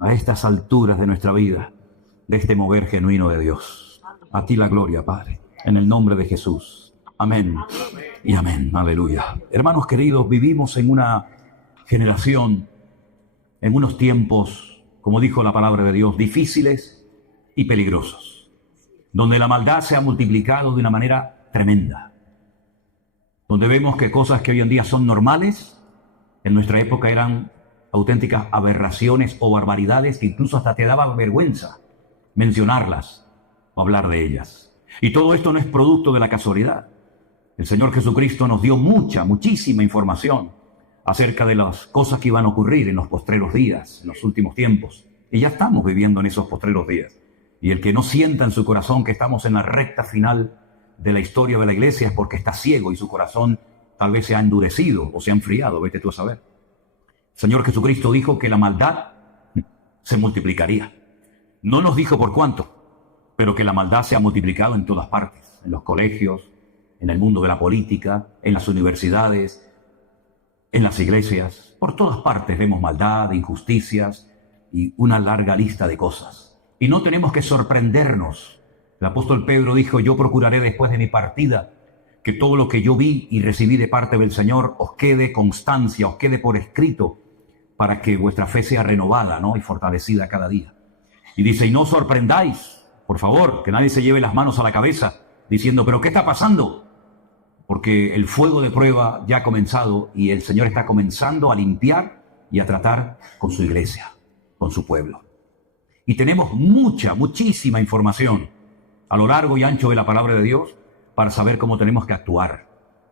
a estas alturas de nuestra vida, de este mover genuino de Dios. A ti la gloria, Padre, en el nombre de Jesús. Amén y amén. Aleluya. Hermanos queridos, vivimos en una generación, en unos tiempos, como dijo la palabra de Dios, difíciles y peligrosos, donde la maldad se ha multiplicado de una manera tremenda, donde vemos que cosas que hoy en día son normales, en nuestra época eran auténticas aberraciones o barbaridades que incluso hasta te daba vergüenza mencionarlas o hablar de ellas. Y todo esto no es producto de la casualidad. El Señor Jesucristo nos dio muchísima información acerca de las cosas que iban a ocurrir en los postreros días, en los últimos tiempos. Y ya estamos viviendo en esos postreros días. Y el que no sienta en su corazón que estamos en la recta final de la historia de la iglesia es porque está ciego y su corazón tal vez se ha endurecido o se ha enfriado, vete tú a saber. El Señor Jesucristo dijo que la maldad se multiplicaría. No nos dijo por cuánto, pero que la maldad se ha multiplicado en todas partes, en los colegios, en el mundo de la política, en las universidades, en las iglesias. Por todas partes vemos maldad, injusticias y una larga lista de cosas. Y no tenemos que sorprendernos. El apóstol Pedro dijo, yo procuraré después de mi partida que todo lo que yo vi y recibí de parte del Señor os quede constancia, os quede por escrito, para que vuestra fe sea renovada, ¿no? Y fortalecida cada día. Y dice, y no os sorprendáis, por favor, que nadie se lleve las manos a la cabeza, diciendo, ¿pero qué está pasando? Porque el fuego de prueba ya ha comenzado y el Señor está comenzando a limpiar y a tratar con su iglesia, con su pueblo. Y tenemos muchísima información a lo largo y ancho de la palabra de Dios para saber cómo tenemos que actuar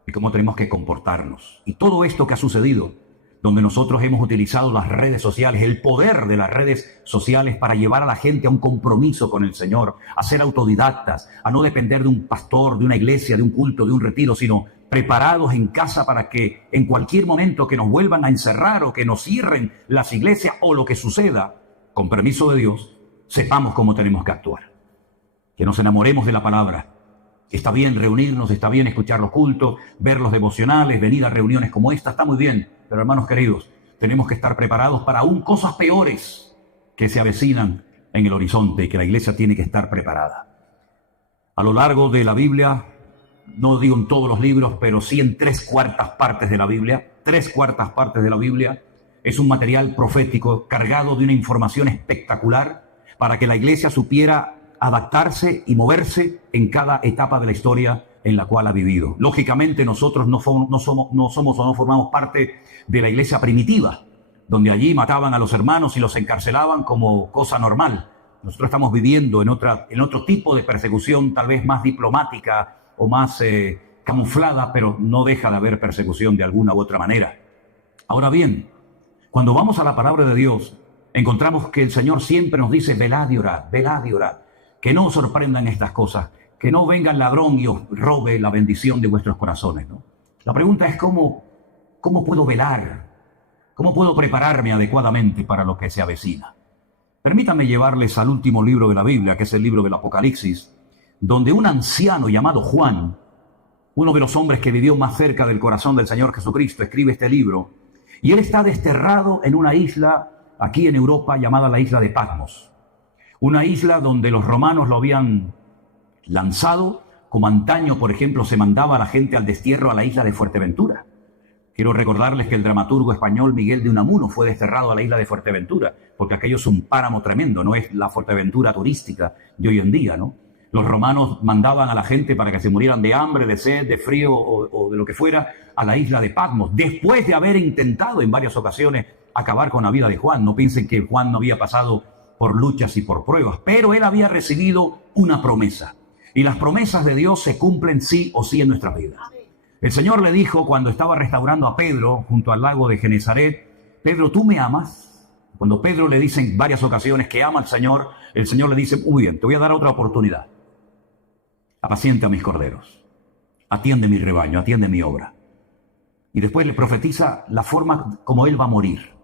y cómo tenemos que comportarnos. Y todo esto que ha sucedido, donde nosotros hemos utilizado las redes sociales, el poder de las redes sociales para llevar a la gente a un compromiso con el Señor, a ser autodidactas, a no depender de un pastor, de una iglesia, de un culto, de un retiro, sino preparados en casa para que en cualquier momento que nos vuelvan a encerrar o que nos cierren las iglesias o lo que suceda, con permiso de Dios, sepamos cómo tenemos que actuar. Que nos enamoremos de la palabra. Está bien reunirnos, está bien escuchar los cultos, ver los devocionales, venir a reuniones como esta, está muy bien. Pero hermanos queridos, tenemos que estar preparados para aún cosas peores que se avecinan en el horizonte y que la iglesia tiene que estar preparada. A lo largo de la Biblia, no digo en todos los libros, pero sí en 3/4 partes de la Biblia, 3/4 partes de la Biblia, es un material profético cargado de una información espectacular para que la iglesia supiera adaptarse y moverse en cada etapa de la historia en la cual ha vivido. Lógicamente nosotros no somos o no formamos parte de la iglesia primitiva, donde allí mataban a los hermanos y los encarcelaban como cosa normal. Nosotros estamos viviendo en otro tipo de persecución, tal vez más diplomática o más camuflada, pero no deja de haber persecución de alguna u otra manera. Ahora bien, cuando vamos a la palabra de Dios, encontramos que el Señor siempre nos dice, velad y orad, velad y orad. Que no os sorprendan estas cosas, que no venga el ladrón y os robe la bendición de vuestros corazones, ¿no? La pregunta es ¿cómo puedo velar? ¿Cómo puedo prepararme adecuadamente para lo que se avecina? Permítanme llevarles al último libro de la Biblia, que es el libro del Apocalipsis, donde un anciano llamado Juan, uno de los hombres que vivió más cerca del corazón del Señor Jesucristo, escribe este libro, y él está desterrado en una isla aquí en Europa llamada la isla de Patmos. Una isla donde los romanos lo habían lanzado, como antaño, por ejemplo, se mandaba a la gente al destierro a la isla de Fuerteventura. Quiero recordarles que el dramaturgo español Miguel de Unamuno fue desterrado a la isla de Fuerteventura, porque aquello es un páramo tremendo, no es la Fuerteventura turística de hoy en día, ¿no? Los romanos mandaban a la gente para que se murieran de hambre, de sed, de frío o de lo que fuera, a la isla de Patmos, después de haber intentado en varias ocasiones acabar con la vida de Juan. No piensen que Juan no había pasado por luchas y por pruebas, pero él había recibido una promesa. Y las promesas de Dios se cumplen sí o sí en nuestras vidas. El Señor le dijo cuando estaba restaurando a Pedro junto al lago de Genesaret, Pedro, ¿tú me amas? Cuando Pedro le dice en varias ocasiones que ama al Señor, el Señor le dice, muy bien, te voy a dar otra oportunidad. Apacienta a mis corderos, atiende mi rebaño, atiende mi obra. Y después le profetiza la forma como él va a morir.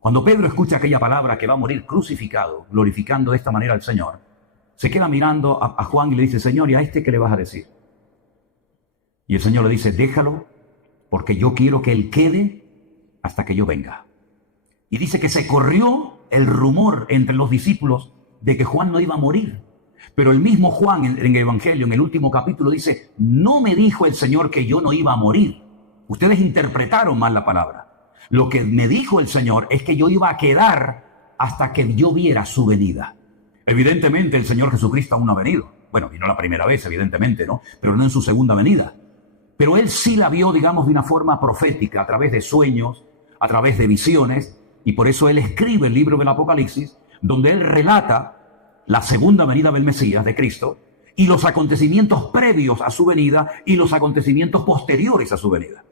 Cuando Pedro escucha aquella palabra que va a morir crucificado, glorificando de esta manera al Señor, se queda mirando a Juan y le dice, Señor, ¿y a este qué le vas a decir? Y el Señor le dice, déjalo, porque yo quiero que él quede hasta que yo venga. Y dice que se corrió el rumor entre los discípulos de que Juan no iba a morir. Pero el mismo Juan en el Evangelio, en el último capítulo, dice, no me dijo el Señor que yo no iba a morir. Ustedes interpretaron mal la palabra. Lo que me dijo el Señor es que yo iba a quedar hasta que yo viera su venida. Evidentemente el Señor Jesucristo aún no ha venido. Bueno, vino la primera vez, evidentemente, ¿no? Pero no en su segunda venida. Pero él sí la vio, digamos, de una forma profética, a través de sueños, a través de visiones, y por eso él escribe el libro del Apocalipsis, donde él relata la segunda venida del Mesías, de Cristo, y los acontecimientos previos a su venida y los acontecimientos posteriores a su venida.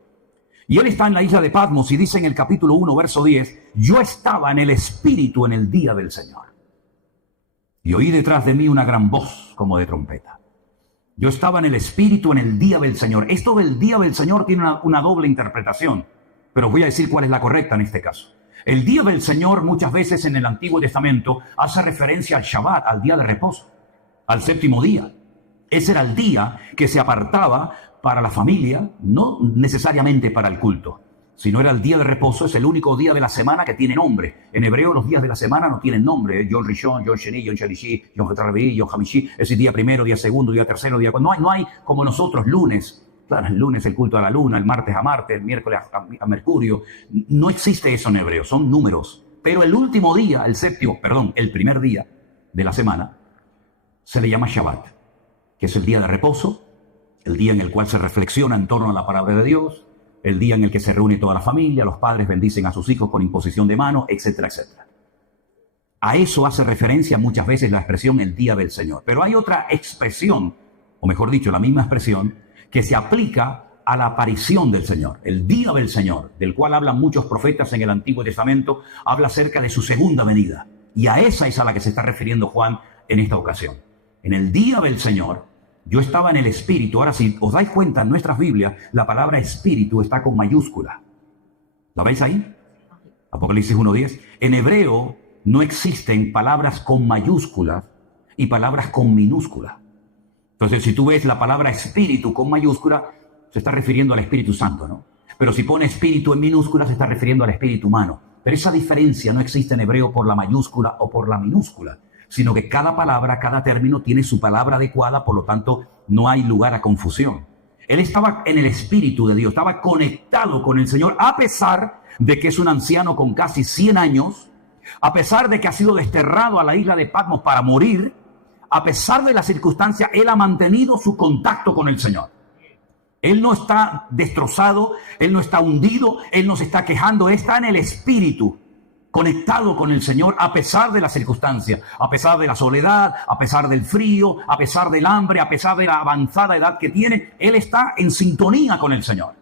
Y él está en la isla de Patmos y dice en el capítulo 1, verso 10, yo estaba en el Espíritu en el día del Señor. Y oí detrás de mí una gran voz como de trompeta. Yo estaba en el Espíritu en el día del Señor. Esto del día del Señor tiene una doble interpretación, pero voy a decir cuál es la correcta en este caso. El día del Señor muchas veces en el Antiguo Testamento hace referencia al Shabbat, al día de reposo, al séptimo día. Ese era el día que se apartaba para la familia, no necesariamente para el culto, sino era el día de reposo. Es el único día de la semana que tiene nombre. En hebreo los días de la semana no tienen nombre. Yom Rishon, Yom Sheni, Yom Shalishi, Yom Revi, Yom Hamishi. Es el día primero, día segundo, día tercero, día... No hay como nosotros lunes. Claro, el lunes el culto a la luna, el martes a Marte, el miércoles a Mercurio. No existe eso en hebreo, son números. Pero el último día, el primer día de la semana, se le llama Shabbat, que es el día de reposo, el día en el cual se reflexiona en torno a la palabra de Dios, el día en el que se reúne toda la familia, los padres bendicen a sus hijos con imposición de mano, etcétera, etcétera. A eso hace referencia muchas veces la expresión el día del Señor. Pero hay otra expresión, o mejor dicho, la misma expresión, que se aplica a la aparición del Señor. El día del Señor, del cual hablan muchos profetas en el Antiguo Testamento, habla acerca de su segunda venida. Y a esa es a la que se está refiriendo Juan en esta ocasión. En el día del Señor, yo estaba en el Espíritu. Ahora, si os dais cuenta, en nuestras Biblias, la palabra Espíritu está con mayúscula. ¿La veis ahí? Apocalipsis 1:10. En hebreo no existen palabras con mayúsculas y palabras con minúsculas. Entonces, si tú ves la palabra espíritu con mayúscula, se está refiriendo al Espíritu Santo, ¿no? Pero si pone espíritu en minúscula, se está refiriendo al espíritu humano. Pero esa diferencia no existe en hebreo por la mayúscula o por la minúscula, sino que cada palabra, cada término tiene su palabra adecuada, por lo tanto, no hay lugar a confusión. Él estaba en el Espíritu de Dios, estaba conectado con el Señor, a pesar de que es un anciano con casi 100 años, a pesar de que ha sido desterrado a la isla de Patmos para morir. A pesar de las circunstancias, él ha mantenido su contacto con el Señor. Él no está destrozado, él no está hundido, él no se está quejando, él está en el Espíritu, conectado con el Señor a pesar de las circunstancias, a pesar de la soledad, a pesar del frío, a pesar del hambre, a pesar de la avanzada edad que tiene. Él está en sintonía con el Señor.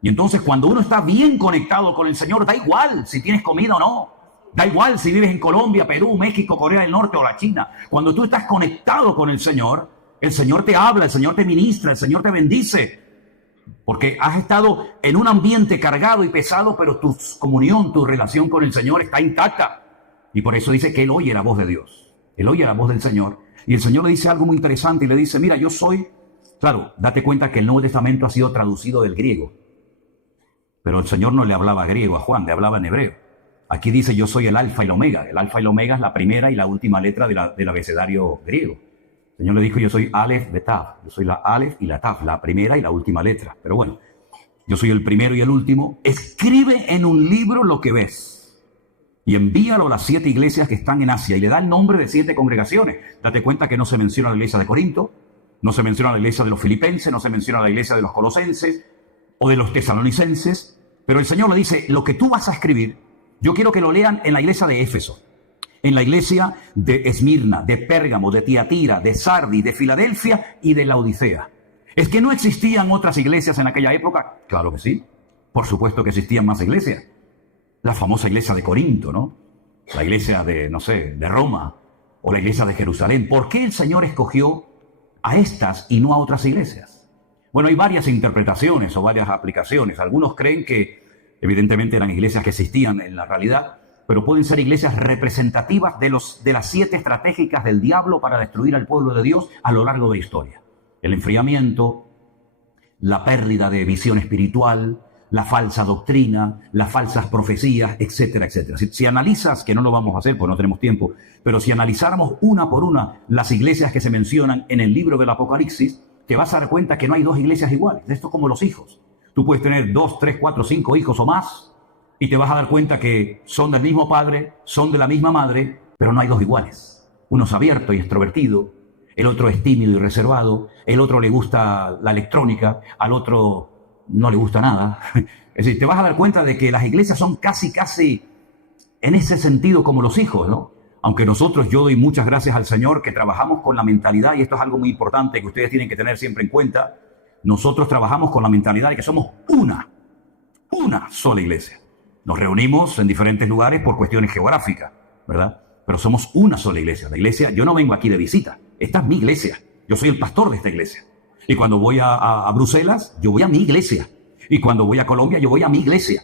Y entonces cuando uno está bien conectado con el Señor, da igual si tienes comida o no. Da igual si vives en Colombia, Perú, México, Corea del Norte o la China. Cuando tú estás conectado con el Señor te habla, el Señor te ministra, el Señor te bendice. Porque has estado en un ambiente cargado y pesado, pero tu comunión, tu relación con el Señor está intacta. Y por eso dice que él oye la voz de Dios. Él oye la voz del Señor. Y el Señor le dice algo muy interesante y le dice, mira, yo soy... Claro, date cuenta que el Nuevo Testamento ha sido traducido del griego. Pero el Señor no le hablaba griego a Juan, le hablaba en hebreo. Aquí dice, yo soy el alfa y el omega. El alfa y el omega es la primera y la última letra del abecedario griego. El Señor le dijo, yo soy Aleph de Tav. Yo soy la Aleph y la Tav, la primera y la última letra. Pero bueno, yo soy el primero y el último. Escribe en un libro lo que ves y envíalo a las 7 iglesias que están en Asia. Y le da el nombre de 7 congregaciones. Date cuenta que no se menciona la iglesia de Corinto, no se menciona la iglesia de los filipenses, no se menciona la iglesia de los colosenses o de los tesalonicenses. Pero el Señor le dice, lo que tú vas a escribir, yo quiero que lo lean en la iglesia de Éfeso, en la iglesia de Esmirna, de Pérgamo, de Tiatira, de Sardi, de Filadelfia y de Laodicea. ¿Es que no existían otras iglesias en aquella época? Claro que sí. Por supuesto que existían más iglesias. La famosa iglesia de Corinto, ¿no? La iglesia de Roma o la iglesia de Jerusalén. ¿Por qué el Señor escogió a estas y no a otras iglesias? Bueno, hay varias interpretaciones o varias aplicaciones. Algunos creen que evidentemente eran iglesias que existían en la realidad, pero pueden ser iglesias representativas de las 7 estratégicas del diablo para destruir al pueblo de Dios a lo largo de la historia. El enfriamiento, la pérdida de visión espiritual, la falsa doctrina, las falsas profecías, etcétera, etcétera. Si analizas, que no lo vamos a hacer porque no tenemos tiempo, pero si analizáramos una por una las iglesias que se mencionan en el libro del Apocalipsis, te vas a dar cuenta que no hay dos iglesias iguales. Esto es como los hijos. Tú puedes tener 2, 3, 4, 5 hijos o más y te vas a dar cuenta que son del mismo padre, son de la misma madre, pero no hay dos iguales. Uno es abierto y extrovertido, el otro es tímido y reservado, el otro le gusta la electrónica, al otro no le gusta nada. Es decir, te vas a dar cuenta de que las iglesias son casi en ese sentido como los hijos, ¿no? Aunque nosotros, yo doy muchas gracias al Señor que trabajamos con la mentalidad, y esto es algo muy importante que ustedes tienen que tener siempre en cuenta, nosotros trabajamos con la mentalidad de que somos una sola iglesia. Nos reunimos en diferentes lugares por cuestiones geográficas, ¿verdad? Pero somos una sola iglesia. La iglesia, yo no vengo aquí de visita, esta es mi iglesia, yo soy el pastor de esta iglesia. Y cuando voy a Bruselas, yo voy a mi iglesia. Y cuando voy a Colombia, yo voy a mi iglesia.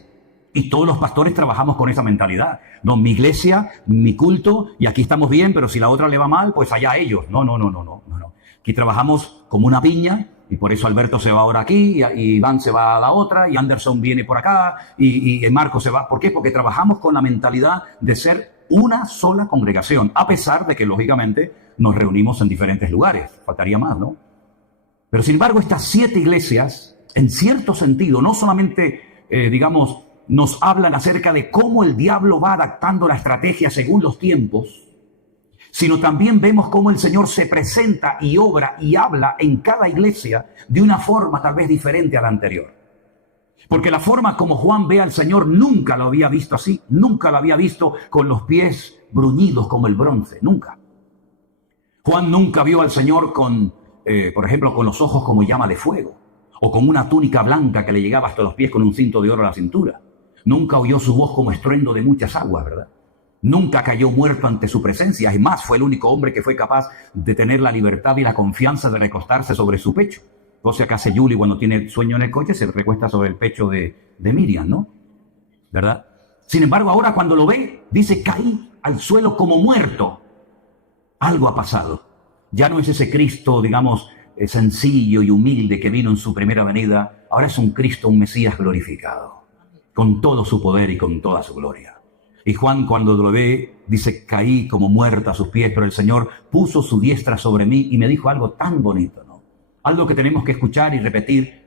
Y todos los pastores trabajamos con esa mentalidad. No, mi iglesia, mi culto, y aquí estamos bien, pero si la otra le va mal, pues allá ellos. No. Aquí trabajamos como una piña, y por eso Alberto se va ahora aquí, y Iván se va a la otra, y Anderson viene por acá, y Marco se va. ¿Por qué? Porque trabajamos con la mentalidad de ser una sola congregación, a pesar de que, lógicamente, nos reunimos en diferentes lugares. Faltaría más, ¿no? Pero, sin embargo, estas 7 iglesias, en cierto sentido, no solamente, nos hablan acerca de cómo el diablo va adaptando la estrategia según los tiempos, sino también vemos cómo el Señor se presenta y obra y habla en cada iglesia de una forma tal vez diferente a la anterior. Porque la forma como Juan ve al Señor nunca lo había visto así, nunca lo había visto con los pies bruñidos como el bronce, nunca. Juan nunca vio al Señor por ejemplo, con los ojos como llama de fuego, o con una túnica blanca que le llegaba hasta los pies con un cinto de oro a la cintura. Nunca oyó su voz como estruendo de muchas aguas, ¿verdad? Nunca cayó muerto ante su presencia. Es más, fue el único hombre que fue capaz de tener la libertad y la confianza de recostarse sobre su pecho. Cosa que hace Julie cuando tiene sueño en el coche, se recuesta sobre el pecho de Miriam, ¿no? ¿Verdad? Sin embargo, ahora cuando lo ve, dice, caí al suelo como muerto. Algo ha pasado. Ya no es ese Cristo, sencillo y humilde que vino en su primera venida. Ahora es un Cristo, un Mesías glorificado, con todo su poder y con toda su gloria. Y Juan, cuando lo ve, dice, caí como muerto a sus pies, pero el Señor puso su diestra sobre mí y me dijo algo tan bonito, ¿no? Algo que tenemos que escuchar y repetir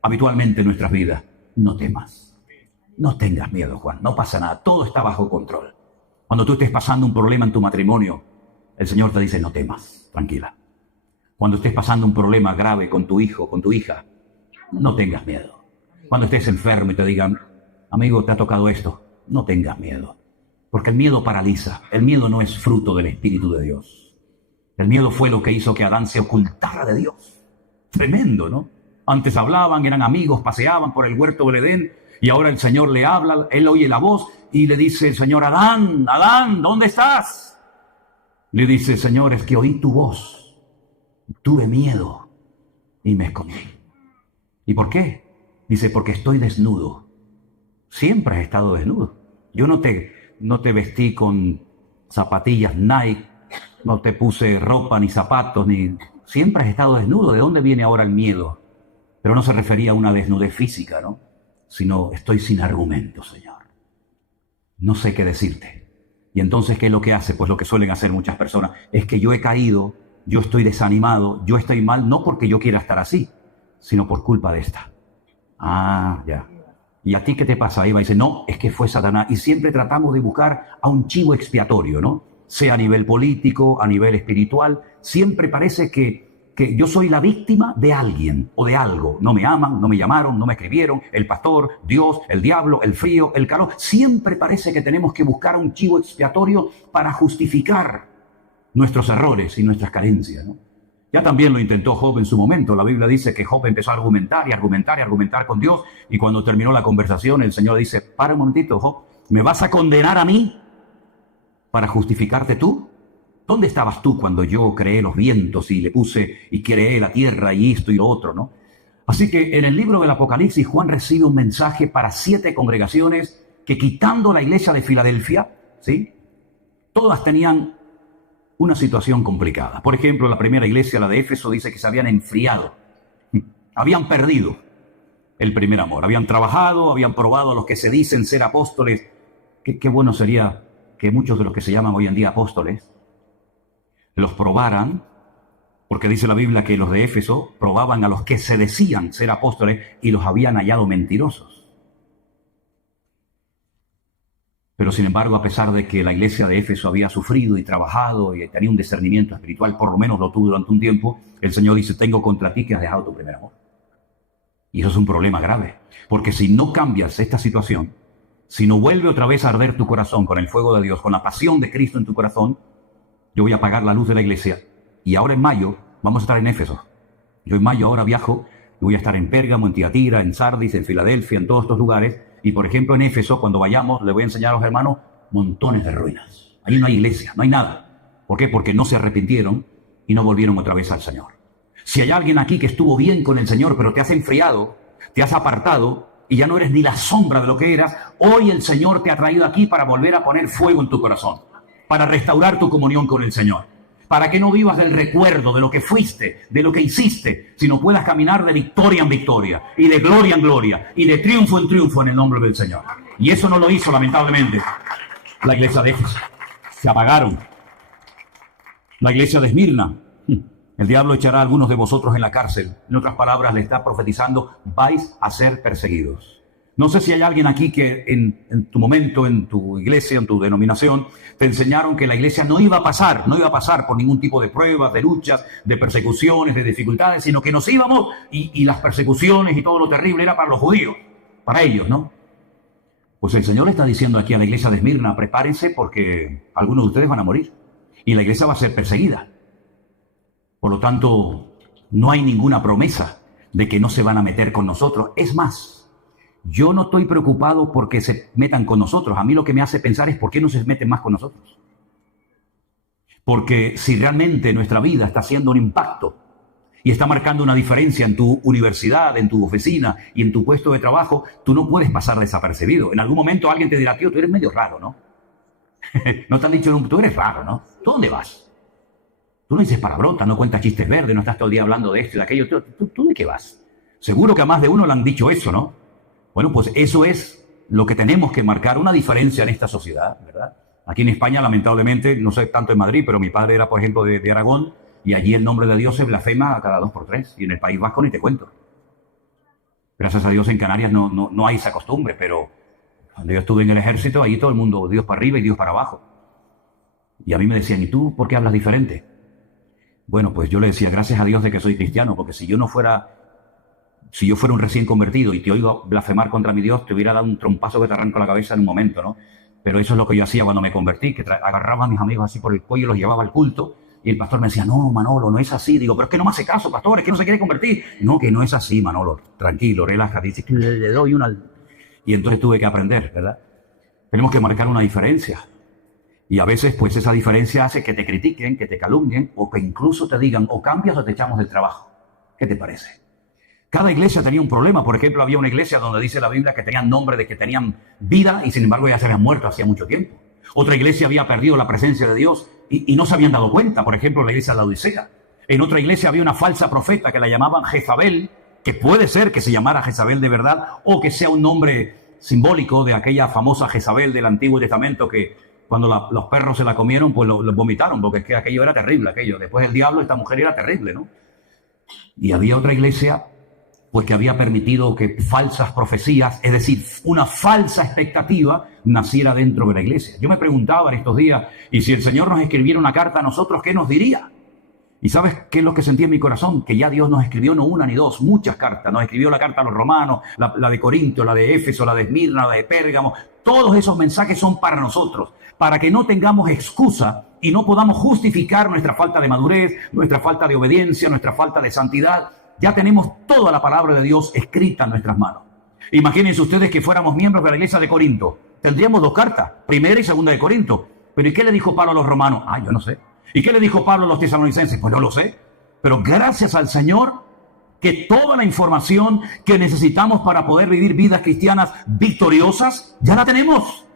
habitualmente en nuestras vidas. No temas. No tengas miedo, Juan. No pasa nada. Todo está bajo control. Cuando tú estés pasando un problema en tu matrimonio, el Señor te dice, no temas. Tranquila. Cuando estés pasando un problema grave con tu hijo, con tu hija, no tengas miedo. Cuando estés enfermo y te digan, amigo, te ha tocado esto, no tengas miedo. Porque el miedo paraliza. El miedo no es fruto del Espíritu de Dios. El miedo fue lo que hizo que Adán se ocultara de Dios. Tremendo, ¿no? Antes hablaban, eran amigos, paseaban por el huerto del Edén, y ahora el Señor le habla, él oye la voz y le dice el Señor, Adán, Adán, ¿dónde estás? Le dice, Señor, es que oí tu voz, tuve miedo y me escondí. ¿Y por qué? Dice, porque estoy desnudo. Siempre has estado desnudo. Yo no te vestí con zapatillas Nike, no te puse ropa ni zapatos, siempre has estado desnudo. ¿De dónde viene ahora el miedo? Pero no se refería a una desnudez física, ¿no? Sino, estoy sin argumento, Señor. No sé qué decirte. Y entonces, ¿qué es lo que hace? Pues lo que suelen hacer muchas personas. Es que yo he caído, yo estoy desanimado, yo estoy mal, no porque yo quiera estar así, sino por culpa de esta. Ah, ya. ¿Y a ti qué te pasa? Eva dice, no, es que fue Satanás. Y siempre tratamos de buscar a un chivo expiatorio, ¿no? Sea a nivel político, a nivel espiritual. Siempre parece que yo soy la víctima de alguien o de algo. No me aman, no me llamaron, no me escribieron, el pastor, Dios, el diablo, el frío, el calor. Siempre parece que tenemos que buscar a un chivo expiatorio para justificar nuestros errores y nuestras carencias, ¿no? Ya también lo intentó Job en su momento. La Biblia dice que Job empezó a argumentar y argumentar y argumentar con Dios. Y cuando terminó la conversación, el Señor dice, para un momentito, Job, ¿me vas a condenar a mí para justificarte tú? ¿Dónde estabas tú cuando yo creé los vientos y le puse y creé la tierra y esto y lo otro, ¿no? Así que en el libro del Apocalipsis, Juan recibe un mensaje para 7 congregaciones que, quitando la iglesia de Filadelfia, ¿sí?, todas tenían una situación complicada. Por ejemplo, la primera iglesia, la de Éfeso, dice que se habían enfriado, habían perdido. el primer amor. Habían trabajado, habían probado a los que se dicen ser apóstoles. Qué bueno sería que muchos de los que se llaman hoy en día apóstoles los probaran, porque dice la Biblia que los de Éfeso probaban a los que se decían ser apóstoles y los habían hallado mentirosos. Pero sin embargo, a pesar de que la iglesia de Éfeso había sufrido y trabajado y tenía un discernimiento espiritual, por lo menos lo tuvo durante un tiempo, el Señor dice, tengo contra ti que has dejado tu primer amor. Y eso es un problema grave, porque si no cambias esta situación, si no vuelve otra vez a arder tu corazón con el fuego de Dios, con la pasión de Cristo en tu corazón, yo voy a apagar la luz de la iglesia. Y ahora en mayo vamos a estar en Éfeso. Yo en mayo ahora viajo y voy a estar en Pérgamo, en Tiatira, en Sardis, en Filadelfia, en todos estos lugares. Y por ejemplo en Éfeso, cuando vayamos, le voy a enseñar a los hermanos montones de ruinas. Ahí no hay iglesia, no hay nada. ¿Por qué? Porque no se arrepintieron y no volvieron otra vez al Señor. Si hay alguien aquí que estuvo bien con el Señor, pero te has enfriado, te has apartado y ya no eres ni la sombra de lo que eras, hoy el Señor te ha traído aquí para volver a poner fuego en tu corazón, para restaurar tu comunión con el Señor, para que no vivas del recuerdo de lo que fuiste, de lo que hiciste, sino puedas caminar de victoria en victoria, y de gloria en gloria, y de triunfo en triunfo en el nombre del Señor. Y eso no lo hizo, lamentablemente, la iglesia de Éfeso. Se apagaron. La iglesia de Esmirna, el diablo echará a algunos de vosotros en la cárcel. En otras palabras, le está profetizando, vais a ser perseguidos. No sé si hay alguien aquí que en tu momento, en tu iglesia, en tu denominación, te enseñaron que la iglesia no iba a pasar por ningún tipo de pruebas, de luchas, de persecuciones, de dificultades, sino que nos íbamos y las persecuciones y todo lo terrible era para los judíos, para ellos, ¿no? Pues el Señor le está diciendo aquí a la iglesia de Esmirna, prepárense porque algunos de ustedes van a morir y la iglesia va a ser perseguida. Por lo tanto, no hay ninguna promesa de que no se van a meter con nosotros. Es más, yo no estoy preocupado porque se metan con nosotros. A mí lo que me hace pensar es por qué no se meten más con nosotros. Porque si realmente nuestra vida está haciendo un impacto y está marcando una diferencia en tu universidad, en tu oficina y en tu puesto de trabajo, tú no puedes pasar desapercibido. En algún momento alguien te dirá, tío, tú eres medio raro, ¿no? No te han dicho, tú eres raro, ¿no? ¿Tú dónde vas? Tú no dices palabrotas, no cuentas chistes verdes, no estás todo el día hablando de esto y de aquello. ¿Tú de qué vas? Seguro que a más de uno le han dicho eso, ¿no? Bueno, pues eso es lo que tenemos que marcar, una diferencia en esta sociedad, ¿verdad? Aquí en España, lamentablemente, no sé tanto en Madrid, pero mi padre era, por ejemplo, de Aragón, y allí el nombre de Dios se blasfema a cada 2 por 3, y en el País Vasco ni te cuento. Gracias a Dios en Canarias no hay esa costumbre, pero cuando yo estuve en el ejército, allí todo el mundo, Dios para arriba y Dios para abajo. Y a mí me decían, ¿y tú por qué hablas diferente? Bueno, pues yo le decía, gracias a Dios de que soy cristiano, porque si yo fuera un recién convertido y te oigo blasfemar contra mi Dios, te hubiera dado un trompazo que te arranco la cabeza en un momento, ¿no? Pero eso es lo que yo hacía cuando me convertí, que agarraba a mis amigos así por el cuello y los llevaba al culto, y el pastor me decía, no, Manolo, no es así. Digo, pero es que no me hace caso, pastor, es que no se quiere convertir. No, que no es así, Manolo, tranquilo, relájate. Dice que le doy una... Y entonces tuve que aprender, ¿verdad? Tenemos que marcar una diferencia. Y a veces, pues esa diferencia hace que te critiquen, que te calumnien, o que incluso te digan, o cambias o te echamos del trabajo. ¿Qué te parece? Cada iglesia tenía un problema. Por ejemplo, había una iglesia donde dice la Biblia que tenían nombre de que tenían vida y sin embargo ya se habían muerto hacía mucho tiempo. Otra iglesia había perdido la presencia de Dios y no se habían dado cuenta. Por ejemplo, la iglesia de la Odisea. En otra iglesia había una falsa profeta que la llamaban Jezabel, que puede ser que se llamara Jezabel de verdad o que sea un nombre simbólico de aquella famosa Jezabel del Antiguo Testamento que cuando los perros se la comieron, pues lo vomitaron, porque es que aquello era terrible, aquello. Después del diablo, esta mujer era terrible, ¿no? Y había otra iglesia pues que había permitido que falsas profecías, es decir, una falsa expectativa, naciera dentro de la iglesia. Yo me preguntaba en estos días, y si el Señor nos escribiera una carta a nosotros, ¿qué nos diría? ¿Y sabes qué es lo que sentí en mi corazón? Que ya Dios nos escribió no una ni dos, muchas cartas. Nos escribió la carta a los romanos, la de Corinto, la de Éfeso, la de Esmirna, la de Pérgamo. Todos esos mensajes son para nosotros, para que no tengamos excusa y no podamos justificar nuestra falta de madurez, nuestra falta de obediencia, nuestra falta de santidad. Ya tenemos toda la palabra de Dios escrita en nuestras manos. Imagínense ustedes que fuéramos miembros de la iglesia de Corinto. Tendríamos 2 cartas, primera y segunda de Corinto. Pero ¿y qué le dijo Pablo a los romanos? Yo no sé. ¿Y qué le dijo Pablo a los tesalonicenses? Pues no lo sé. Pero gracias al Señor que toda la información que necesitamos para poder vivir vidas cristianas victoriosas, ya la tenemos.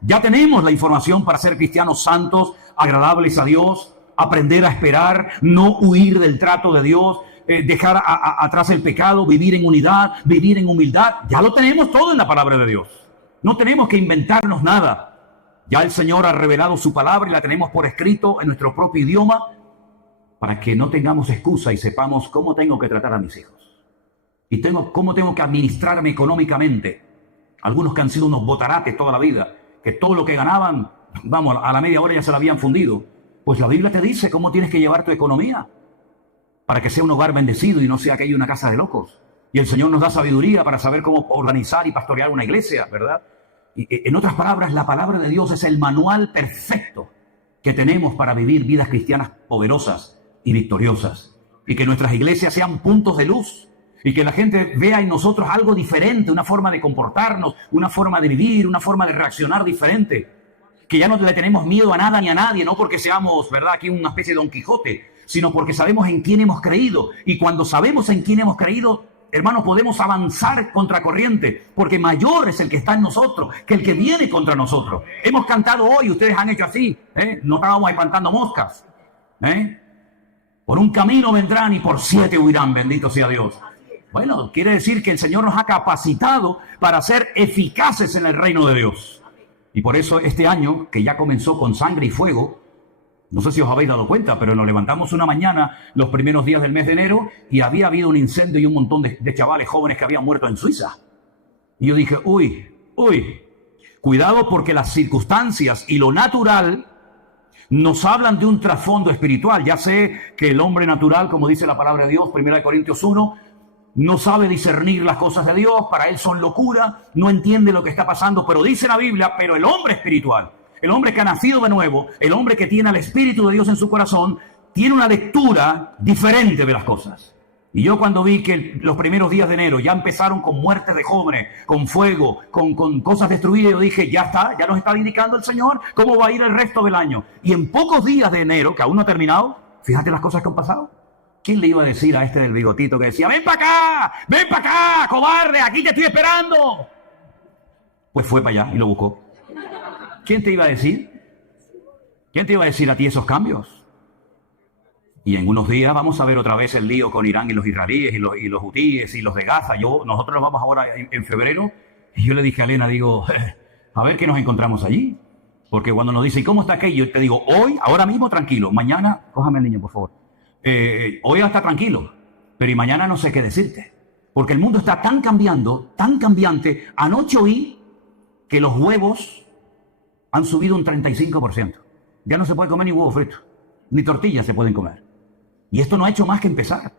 Ya tenemos la información para ser cristianos santos, agradables a Dios, aprender a esperar, no huir del trato de Dios, dejar atrás el pecado, vivir en unidad, vivir en humildad. Ya lo tenemos todo en la palabra de Dios. No tenemos que inventarnos nada. Ya el Señor ha revelado su palabra y la tenemos por escrito en nuestro propio idioma para que no tengamos excusa y sepamos cómo tengo que tratar a mis hijos. Y cómo tengo que administrarme económicamente. Algunos que han sido unos botarates toda la vida, que todo lo que ganaban, vamos, a la media hora ya se lo habían fundido. Pues la Biblia te dice cómo tienes que llevar tu economía para que sea un hogar bendecido y no sea aquello una casa de locos. Y el Señor nos da sabiduría para saber cómo organizar y pastorear una iglesia, ¿verdad? Y, en otras palabras, la palabra de Dios es el manual perfecto que tenemos para vivir vidas cristianas poderosas y victoriosas. Y que nuestras iglesias sean puntos de luz. Y que la gente vea en nosotros algo diferente, una forma de comportarnos, una forma de vivir, una forma de reaccionar diferente. Que ya no le tenemos miedo a nada ni a nadie, no porque seamos, ¿verdad?, aquí una especie de Don Quijote, sino porque sabemos en quién hemos creído. Y cuando sabemos en quién hemos creído, hermanos, podemos avanzar contra corriente, porque mayor es el que está en nosotros que el que viene contra nosotros. Hemos cantado hoy, ustedes han hecho así, no estábamos espantando moscas. Por un camino vendrán y por 7 huirán, bendito sea Dios. Bueno, quiere decir que el Señor nos ha capacitado para ser eficaces en el reino de Dios. Y por eso este año, que ya comenzó con sangre y fuego, no sé si os habéis dado cuenta, pero nos levantamos una mañana los primeros días del mes de enero y había habido un incendio y un montón de chavales jóvenes que habían muerto en Suiza. Y yo dije, uy, cuidado, porque las circunstancias y lo natural nos hablan de un trasfondo espiritual. Ya sé que el hombre natural, como dice la palabra de Dios, 1 Corintios 1, no sabe discernir las cosas de Dios, para él son locura, no entiende lo que está pasando, pero dice la Biblia, pero el hombre espiritual, el hombre que ha nacido de nuevo, el hombre que tiene al Espíritu de Dios en su corazón, tiene una lectura diferente de las cosas. Y yo cuando vi que los primeros días de enero ya empezaron con muertes de jóvenes, con fuego, con cosas destruidas, yo dije, ya está, ya nos está indicando el Señor cómo va a ir el resto del año. Y en pocos días de enero, que aún no ha terminado, fíjate las cosas que han pasado. ¿Quién le iba a decir a este del bigotito que decía, ven para acá, cobarde, aquí te estoy esperando? Pues fue para allá y lo buscó. ¿Quién te iba a decir? ¿Quién te iba a decir a ti esos cambios? Y en unos días vamos a ver otra vez el lío con Irán y los israelíes y los hutíes y los de Gaza. Nosotros nos vamos ahora en febrero y yo le dije a Elena, digo, a ver qué nos encontramos allí. Porque cuando nos dice, ¿y cómo está aquello? Yo te digo, hoy, ahora mismo, tranquilo. Mañana, cójame al niño, por favor. Hoy está tranquilo, pero y mañana no sé qué decirte. Porque el mundo está tan cambiando, tan cambiante. Anoche oí que los huevos han subido un 35%. Ya no se puede comer ni huevo frito, ni tortillas se pueden comer. Y esto no ha hecho más que empezar.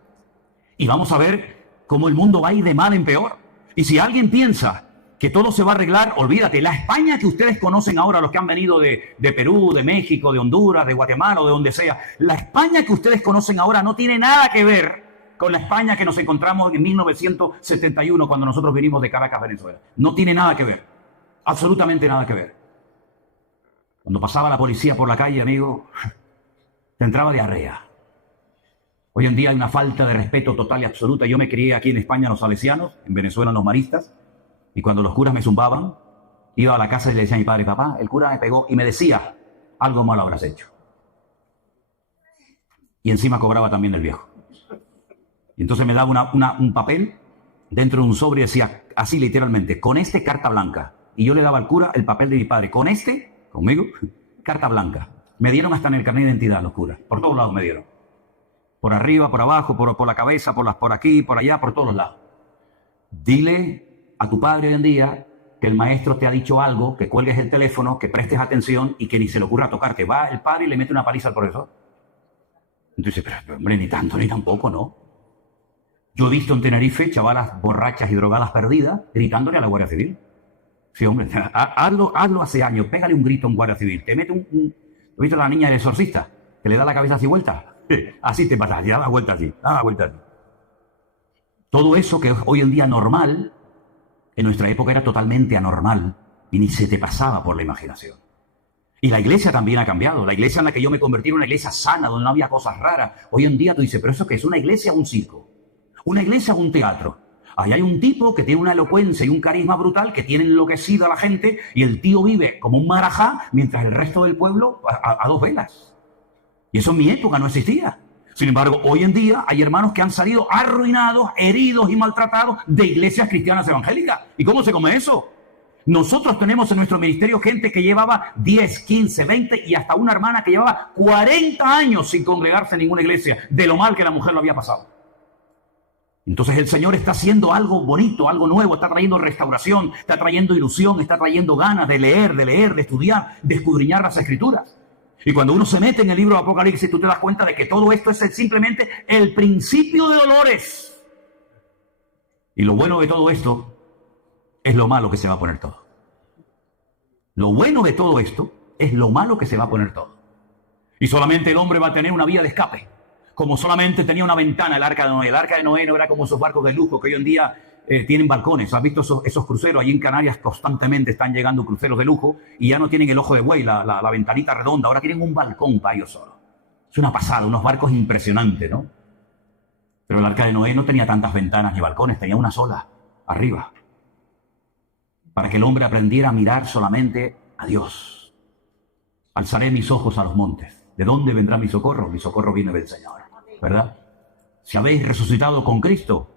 Y vamos a ver cómo el mundo va a ir de mal en peor. Y si alguien piensa que todo se va a arreglar, olvídate. La España que ustedes conocen ahora, los que han venido de Perú, de México, de Honduras, de Guatemala o de donde sea, la España que ustedes conocen ahora no tiene nada que ver con la España que nos encontramos en 1971 cuando nosotros vinimos de Caracas, Venezuela. No tiene nada que ver. Absolutamente nada que ver. Cuando pasaba la policía por la calle, amigo, te entraba diarrea. Hoy en día hay una falta de respeto total y absoluta. Yo me crié aquí en España en los salesianos, en Venezuela en los maristas. Y cuando los curas me zumbaban, iba a la casa y le decía a mi padre, papá, el cura me pegó y me decía, algo malo habrás hecho. Y encima cobraba también del viejo. Y entonces me daba un papel dentro de un sobre y decía, así literalmente, con este carta blanca. Y yo le daba al cura el papel de mi padre, con este, conmigo, carta blanca. Me dieron hasta en el carnet de identidad los curas, por todos lados me dieron. Por arriba, por abajo, por la cabeza, por aquí, por allá, por todos lados. Dile a tu padre hoy en día que el maestro te ha dicho algo, que cuelgues el teléfono, que prestes atención y que ni se le ocurra tocarte. Va el padre y le mete una paliza al profesor. Entonces, pero hombre, ni tanto ni tampoco, ¿no? Yo he visto en Tenerife chavalas borrachas y drogadas perdidas gritándole a la Guardia Civil. Sí, hombre, hazlo hace años, pégale un grito a un Guardia Civil. Te mete ¿has visto la niña del exorcista? Que le da la cabeza así vuelta. Así te pasa, ya da la vuelta así, da la vuelta así. Todo eso que es hoy en día normal, en nuestra época era totalmente anormal y ni se te pasaba por la imaginación. Y la iglesia también ha cambiado. La iglesia en la que yo me convertí era una iglesia sana, donde no había cosas raras. Hoy en día tú dices, ¿pero eso qué es? ¿Una iglesia o un circo? ¿Una iglesia o un teatro? Ahí hay un tipo que tiene una elocuencia y un carisma brutal que tiene enloquecido a la gente y el tío vive como un marajá mientras el resto del pueblo a dos velas. Y eso en mi época no existía. Sin embargo, hoy en día hay hermanos que han salido arruinados, heridos y maltratados de iglesias cristianas evangélicas. ¿Y cómo se come eso? Nosotros tenemos en nuestro ministerio gente que llevaba 10, 15, 20 y hasta una hermana que llevaba 40 años sin congregarse en ninguna iglesia, de lo mal que la mujer lo había pasado. Entonces el Señor está haciendo algo bonito, algo nuevo, está trayendo restauración, está trayendo ilusión, está trayendo ganas de leer, de estudiar, de escudriñar las Escrituras. Y cuando uno se mete en el libro de Apocalipsis, tú te das cuenta de que todo esto es simplemente el principio de dolores. Y lo bueno de todo esto es lo malo que se va a poner todo. Lo bueno de todo esto es lo malo que se va a poner todo. Y solamente el hombre va a tener una vía de escape. Como solamente tenía una ventana el arca de Noé. El arca de Noé no era como esos barcos de lujo que hoy en día tienen balcones. ¿Has visto esos cruceros? Allí en Canarias constantemente están llegando cruceros de lujo y ya no tienen el ojo de buey, la ventanita redonda. Ahora tienen un balcón para ellos solos. Es una pasada, unos barcos impresionantes, ¿no? Pero el arca de Noé no tenía tantas ventanas ni balcones, tenía una sola, arriba. Para que el hombre aprendiera a mirar solamente a Dios. Alzaré mis ojos a los montes. ¿De dónde vendrá mi socorro? Mi socorro viene del Señor, ¿verdad? Si habéis resucitado con Cristo,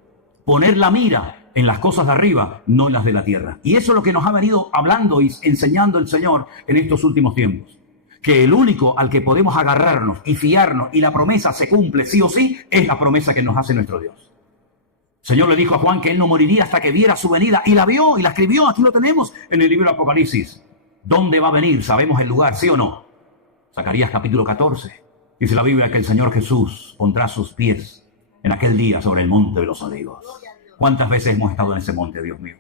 poner la mira en las cosas de arriba, no en las de la tierra. Y eso es lo que nos ha venido hablando y enseñando el Señor en estos últimos tiempos. Que el único al que podemos agarrarnos y fiarnos y la promesa se cumple sí o sí, es la promesa que nos hace nuestro Dios. El Señor le dijo a Juan que él no moriría hasta que viera su venida, y la vio y la escribió. Aquí lo tenemos en el libro de Apocalipsis. ¿Dónde va a venir? ¿Sabemos el lugar, sí o no? Zacarías capítulo 14. Dice la Biblia que el Señor Jesús pondrá sus pies en aquel día sobre el monte de los olivos. ¿Cuántas veces hemos estado en ese monte, Dios mío?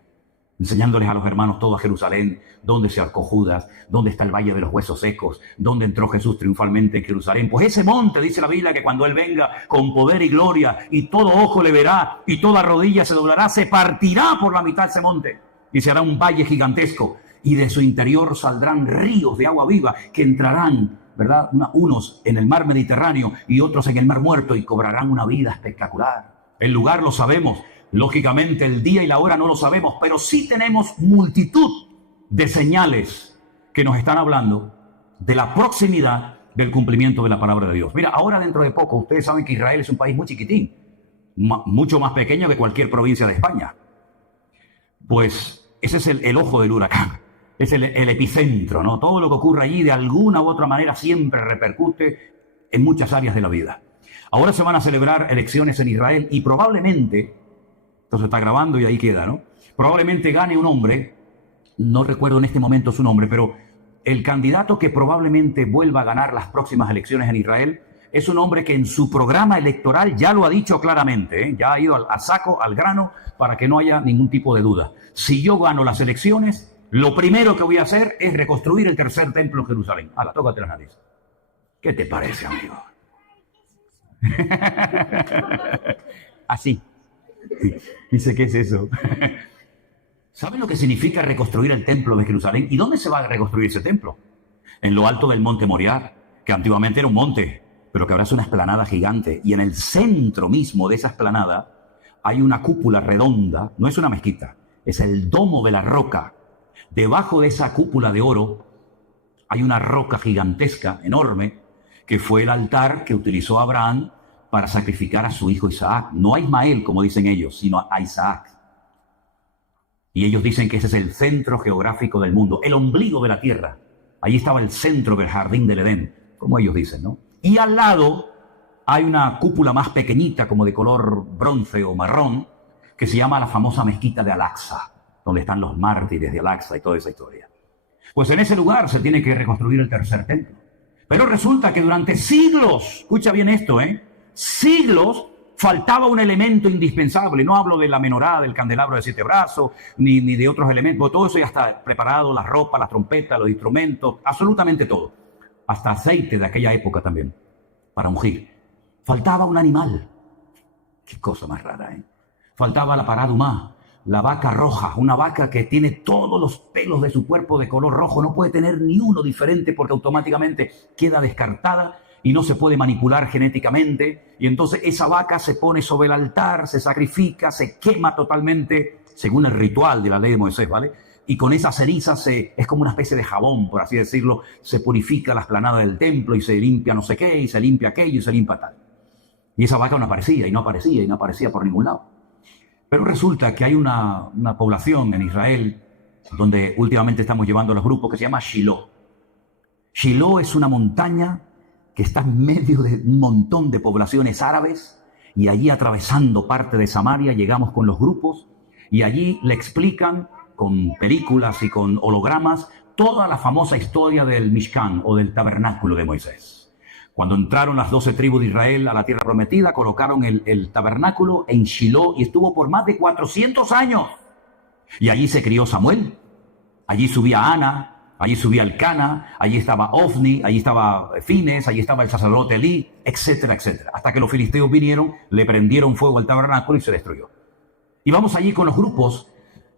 Enseñándoles a los hermanos todo a Jerusalén, dónde se ahorcó Judas, dónde está el valle de los huesos secos, dónde entró Jesús triunfalmente en Jerusalén. Pues ese monte, dice la Biblia, que cuando Él venga con poder y gloria, y todo ojo le verá, y toda rodilla se doblará, se partirá por la mitad ese monte, y se hará un valle gigantesco, y de su interior saldrán ríos de agua viva, que entrarán, ¿verdad? Unos en el mar Mediterráneo, y otros en el mar Muerto, y cobrarán una vida espectacular. El lugar lo sabemos. Lógicamente el día y la hora no lo sabemos, pero sí tenemos multitud de señales que nos están hablando de la proximidad del cumplimiento de la palabra de Dios. Mira, ahora dentro de poco, ustedes saben que Israel es un país muy chiquitín, mucho más pequeño que cualquier provincia de España. Pues ese es el ojo del huracán, es el epicentro, ¿no? Todo lo que ocurre allí de alguna u otra manera siempre repercute en muchas áreas de la vida. Ahora se van a celebrar elecciones en Israel y probablemente... Entonces está grabando y ahí queda, ¿no? Probablemente gane un hombre, no recuerdo en este momento su nombre, pero el candidato que probablemente vuelva a ganar las próximas elecciones en Israel es un hombre que en su programa electoral ya lo ha dicho claramente, ¿eh? Ya ha ido al saco, al grano, para que no haya ningún tipo de duda. Si yo gano las elecciones, lo primero que voy a hacer es reconstruir el tercer templo en Jerusalén. Hala, tócate la nariz. ¿Qué te parece, amigo? Así. Dice, ¿qué es eso? ¿Saben lo que significa reconstruir el templo de Jerusalén? ¿Y dónde se va a reconstruir ese templo? En lo alto del monte Moriah, que antiguamente era un monte, pero que ahora es una explanada gigante. Y en el centro mismo de esa explanada hay una cúpula redonda, no es una mezquita, es el domo de la roca. Debajo de esa cúpula de oro hay una roca gigantesca, enorme, que fue el altar que utilizó Abraham para sacrificar a su hijo Isaac. No a Ismael, como dicen ellos, sino a Isaac. Y ellos dicen que ese es el centro geográfico del mundo, el ombligo de la tierra. Allí estaba el centro del jardín del Edén, como ellos dicen, ¿no? Y al lado hay una cúpula más pequeñita, como de color bronce o marrón, que se llama la famosa mezquita de Al-Aqsa, donde están los mártires de Al-Aqsa y toda esa historia. Pues en ese lugar se tiene que reconstruir el tercer templo. Pero resulta que durante siglos, escucha bien esto, siglos, faltaba un elemento indispensable. No hablo de la menorá, del candelabro de 7 brazos, ni de otros elementos. Todo eso ya está preparado, la ropa, las trompetas, los instrumentos, absolutamente todo. Hasta aceite de aquella época también, para ungir. Faltaba un animal. Qué cosa más rara, Faltaba la parada humana, la vaca roja, una vaca que tiene todos los pelos de su cuerpo de color rojo. No puede tener ni uno diferente porque automáticamente queda descartada y no se puede manipular genéticamente, y entonces esa vaca se pone sobre el altar, se sacrifica, se quema totalmente, según el ritual de la ley de Moisés, ¿vale? Y con esa ceniza es como una especie de jabón, por así decirlo, se purifica la explanada del templo y se limpia no sé qué, y se limpia aquello y se limpia tal. Y esa vaca no aparecía, y no aparecía, y no aparecía por ningún lado. Pero resulta que hay una población en Israel donde últimamente estamos llevando los grupos, que se llama Shiloh. Shiloh es una montaña que está en medio de un montón de poblaciones árabes, y allí, atravesando parte de Samaria, llegamos con los grupos, y allí le explican con películas y con hologramas toda la famosa historia del Mishkan, o del tabernáculo de Moisés. Cuando entraron las 12 tribus de Israel a la tierra prometida, colocaron el tabernáculo en Shiloh, y estuvo por más de 400 años. Y allí se crió Samuel, allí subía Ana, allí subía Elcana, allí estaba Ofni, allí estaba Fines, allí estaba el sacerdote Elí, etcétera, etcétera. Hasta que los filisteos vinieron, le prendieron fuego al tabernáculo y se destruyó. Y vamos allí con los grupos,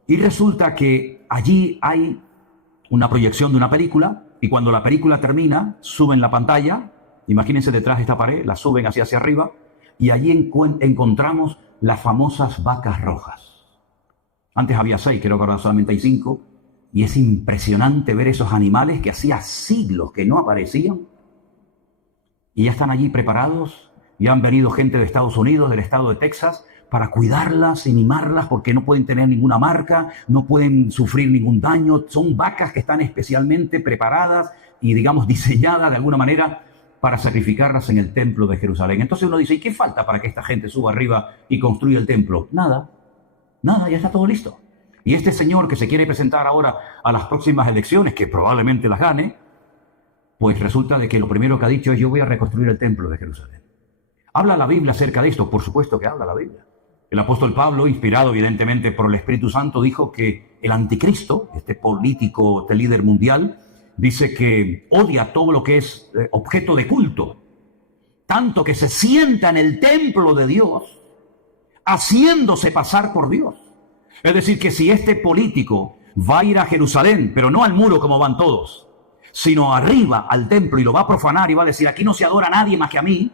y resulta que allí hay una proyección de una película, y cuando la película termina, suben la pantalla, imagínense detrás de esta pared, la suben hacia arriba, y allí encontramos las famosas vacas rojas. Antes había 6, creo que ahora solamente hay 5, y es impresionante ver esos animales que hacía siglos que no aparecían, y ya están allí preparados, y han venido gente de Estados Unidos, del estado de Texas, para cuidarlas y mimarlas, porque no pueden tener ninguna marca, no pueden sufrir ningún daño. Son vacas que están especialmente preparadas y, digamos, diseñadas de alguna manera para sacrificarlas en el templo de Jerusalén. Entonces uno dice, ¿y qué falta para que esta gente suba arriba y construya el templo? Nada, ya está todo listo. Y este señor que se quiere presentar ahora a las próximas elecciones, que probablemente las gane, pues resulta de que lo primero que ha dicho es: yo voy a reconstruir el templo de Jerusalén. ¿Habla la Biblia acerca de esto? Por supuesto que habla la Biblia. El apóstol Pablo, inspirado evidentemente por el Espíritu Santo, dijo que el anticristo, este político, este líder mundial, dice que odia todo lo que es objeto de culto, tanto que se sienta en el templo de Dios, haciéndose pasar por Dios. Es decir, que si este político va a ir a Jerusalén, pero no al muro como van todos, sino arriba al templo, y lo va a profanar y va a decir: aquí no se adora a nadie más que a mí,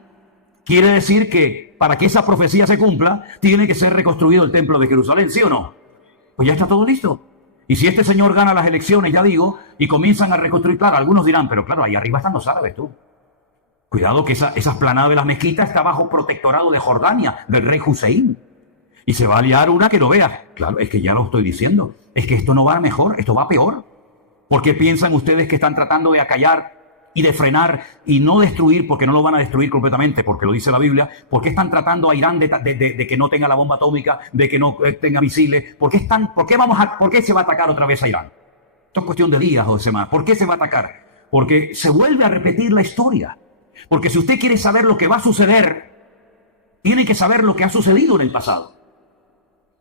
quiere decir que para que esa profecía se cumpla, tiene que ser reconstruido el templo de Jerusalén, ¿sí o no? Pues ya está todo listo. Y si este señor gana las elecciones, ya digo, y comienzan a reconstruir, claro, algunos dirán: pero claro, ahí arriba están los árabes, tú. Cuidado que esa esplanada de las mezquitas está bajo protectorado de Jordania, del rey Hussein. Y se va a liar una que no veas. Claro, es que ya lo estoy diciendo. Es que esto no va mejor, esto va peor. ¿Por qué piensan ustedes que están tratando de acallar y de frenar y no destruir, porque no lo van a destruir completamente, porque lo dice la Biblia? ¿Por qué están tratando a Irán de que no tenga la bomba atómica, de que no tenga misiles? ¿Por qué se va a atacar otra vez a Irán? Esto es cuestión de días o de semanas. ¿Por qué se va a atacar? Porque se vuelve a repetir la historia. Porque si usted quiere saber lo que va a suceder, tiene que saber lo que ha sucedido en el pasado.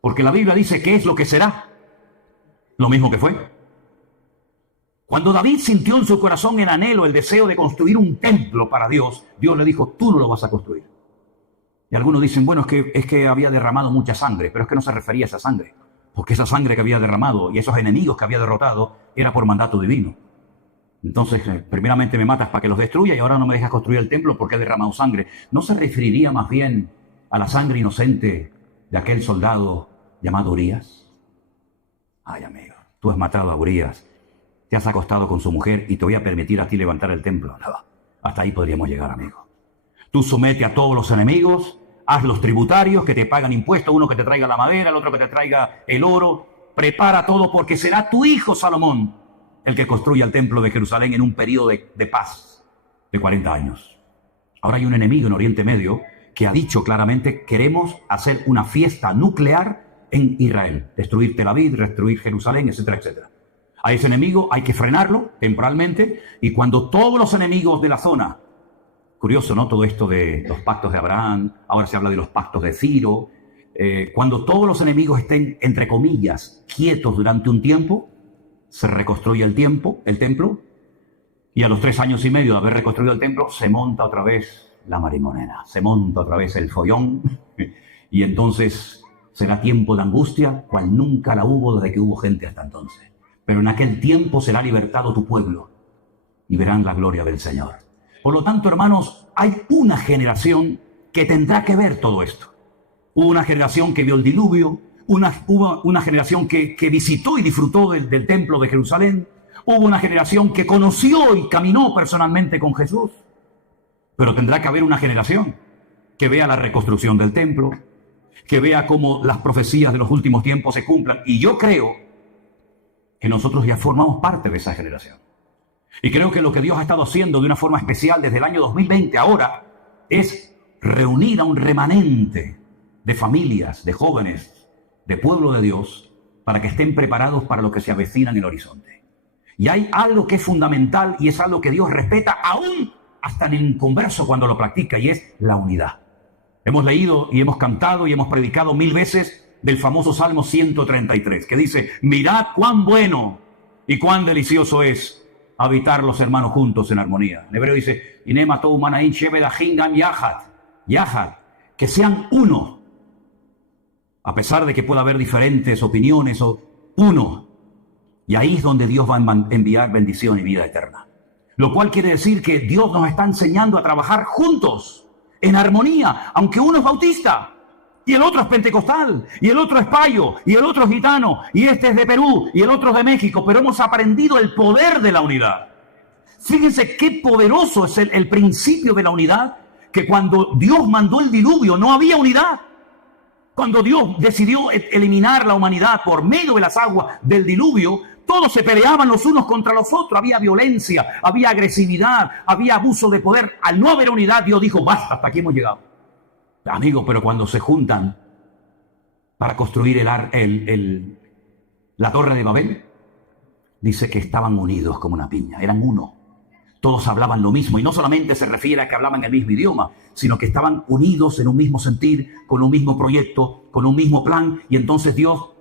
Porque la Biblia dice qué es lo que será. Lo mismo que fue. Cuando David sintió en su corazón el anhelo, el deseo de construir un templo para Dios, Dios le dijo: tú no lo vas a construir. Y algunos dicen: bueno, es que había derramado mucha sangre, pero es que no se refería a esa sangre, porque esa sangre que había derramado y esos enemigos que había derrotado era por mandato divino. Entonces, primeramente me matas para que los destruya, y ahora no me dejas construir el templo porque he derramado sangre. ¿No se referiría más bien a la sangre inocente de aquel soldado llamado Urías? Ay, amigo, tú has matado a Urías, te has acostado con su mujer, y te voy a permitir a ti levantar el templo. No, hasta ahí podríamos llegar, amigo. Tú somete a todos los enemigos, haz los tributarios que te pagan impuestos, uno que te traiga la madera, el otro que te traiga el oro, prepara todo, porque será tu hijo Salomón el que construya el templo de Jerusalén en un periodo de paz de 40 años. Ahora hay un enemigo en Oriente Medio que ha dicho claramente: queremos hacer una fiesta nuclear en Israel, destruir Tel Aviv, destruir Jerusalén, etcétera, etcétera. A ese enemigo hay que frenarlo temporalmente, y cuando todos los enemigos de la zona, curioso, ¿no? Todo esto de los pactos de Abraham, ahora se habla de los pactos de Ciro, cuando todos los enemigos estén, entre comillas, quietos durante un tiempo, se reconstruye el templo, y a los 3 años y medio de haber reconstruido el templo, se monta otra vez la marimonena, se monta otra vez el follón, y entonces será tiempo de angustia, cual nunca la hubo desde que hubo gente hasta entonces. Pero en aquel tiempo será libertado tu pueblo, y verán la gloria del Señor. Por lo tanto, hermanos, hay una generación que tendrá que ver todo esto. Hubo una generación que vio el diluvio, hubo una generación que visitó y disfrutó del templo de Jerusalén, hubo una generación que conoció y caminó personalmente con Jesús. Pero tendrá que haber una generación que vea la reconstrucción del templo, que vea cómo las profecías de los últimos tiempos se cumplan. Y yo creo que nosotros ya formamos parte de esa generación. Y creo que lo que Dios ha estado haciendo de una forma especial desde el año 2020 ahora es reunir a un remanente de familias, de jóvenes, de pueblo de Dios, para que estén preparados para lo que se avecina en el horizonte. Y hay algo que es fundamental y es algo que Dios respeta aún hasta en el inconverso cuando lo practica, y es la unidad. Hemos leído y hemos cantado y hemos predicado 1000 veces del famoso Salmo 133, que dice: mirad cuán bueno y cuán delicioso es habitar los hermanos juntos en armonía. En hebreo dice: Inema tou manaim shebedahim gam yahad, yahad, que sean uno, a pesar de que pueda haber diferentes opiniones, o uno. Y ahí es donde Dios va a enviar bendición y vida eterna. Lo cual quiere decir que Dios nos está enseñando a trabajar juntos, en armonía, aunque uno es bautista, y el otro es pentecostal, y el otro es payo, y el otro es gitano, y este es de Perú, y el otro es de México, pero hemos aprendido el poder de la unidad. Fíjense qué poderoso es el principio de la unidad, que cuando Dios mandó el diluvio no había unidad. Cuando Dios decidió eliminar la humanidad por medio de las aguas del diluvio, todos se peleaban los unos contra los otros. Había violencia, había agresividad, había abuso de poder. Al no haber unidad, Dios dijo: basta, hasta aquí hemos llegado. Amigos, pero cuando se juntan para construir la torre de Babel, dice que estaban unidos como una piña, eran uno. Todos hablaban lo mismo, y no solamente se refiere a que hablaban el mismo idioma, sino que estaban unidos en un mismo sentir, con un mismo proyecto, con un mismo plan. Y entonces Dios,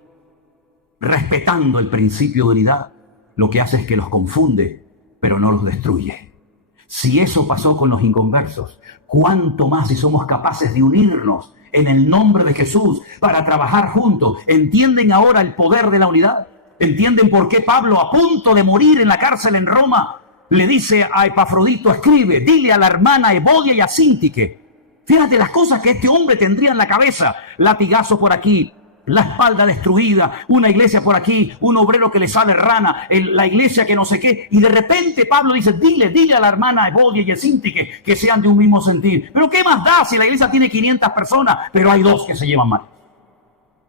respetando el principio de unidad, lo que hace es que los confunde, pero no los destruye. Si eso pasó con los inconversos, ¿cuánto más si somos capaces de unirnos en el nombre de Jesús para trabajar juntos? ¿Entienden ahora el poder de la unidad? ¿Entienden por qué Pablo, a punto de morir en la cárcel en Roma, le dice a Epafrodito: escribe, dile a la hermana Evodia y a Síntique? Fíjate las cosas que este hombre tendría en la cabeza: latigazo por aquí, la espalda destruida, una iglesia por aquí, un obrero que le sale rana, la iglesia que no sé qué. Y de repente Pablo dice: dile a la hermana Evodia y a Síntique que sean de un mismo sentir. Pero ¿qué más da si la iglesia tiene 500 personas, pero hay 2 que se llevan mal?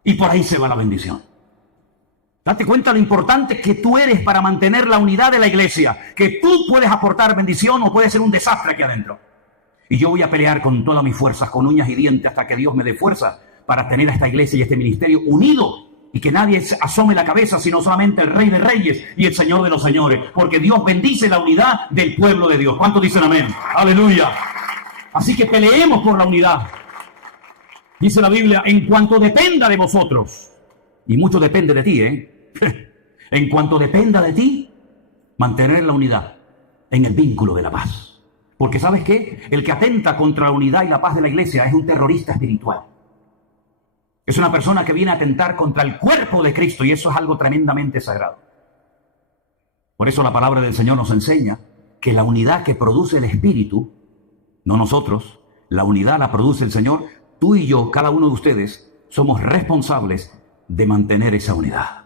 Y por ahí se va la bendición. Date cuenta lo importante que tú eres para mantener la unidad de la iglesia, que tú puedes aportar bendición o puedes ser un desastre aquí adentro. Y yo voy a pelear con todas mis fuerzas, con uñas y dientes, hasta que Dios me dé fuerza para tener a esta iglesia y este ministerio unido, y que nadie asome la cabeza, sino solamente el Rey de Reyes y el Señor de los Señores, porque Dios bendice la unidad del pueblo de Dios. ¿Cuántos dicen amén? ¡Aleluya! Así que peleemos por la unidad. Dice la Biblia: en cuanto dependa de vosotros, y mucho depende de ti, en cuanto dependa de ti, mantener la unidad en el vínculo de la paz. Porque ¿sabes qué? El que atenta contra la unidad y la paz de la iglesia es un terrorista espiritual. Es una persona que viene a atentar contra el cuerpo de Cristo, y eso es algo tremendamente sagrado. Por eso la palabra del Señor nos enseña que la unidad que produce el Espíritu, no nosotros, la unidad la produce el Señor. Tú y yo, cada uno de ustedes, somos responsables de mantener esa unidad.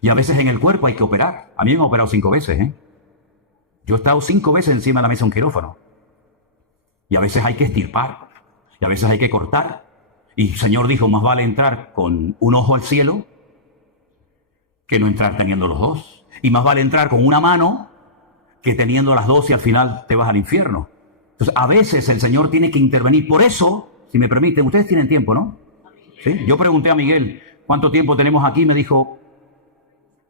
Y a veces en el cuerpo hay que operar. A mí me han operado 5 veces, Yo he estado 5 veces encima de la mesa de un quirófano. Y a veces hay que estirpar. Y a veces hay que cortar. Y el Señor dijo: más vale entrar con un ojo al cielo que no entrar teniendo los 2. Y más vale entrar con una mano que teniendo las 2, y al final te vas al infierno. Entonces, a veces el Señor tiene que intervenir. Por eso, si me permiten, ustedes tienen tiempo, ¿no? ¿Sí? Yo pregunté a Miguel: ¿cuánto tiempo tenemos aquí? Me dijo: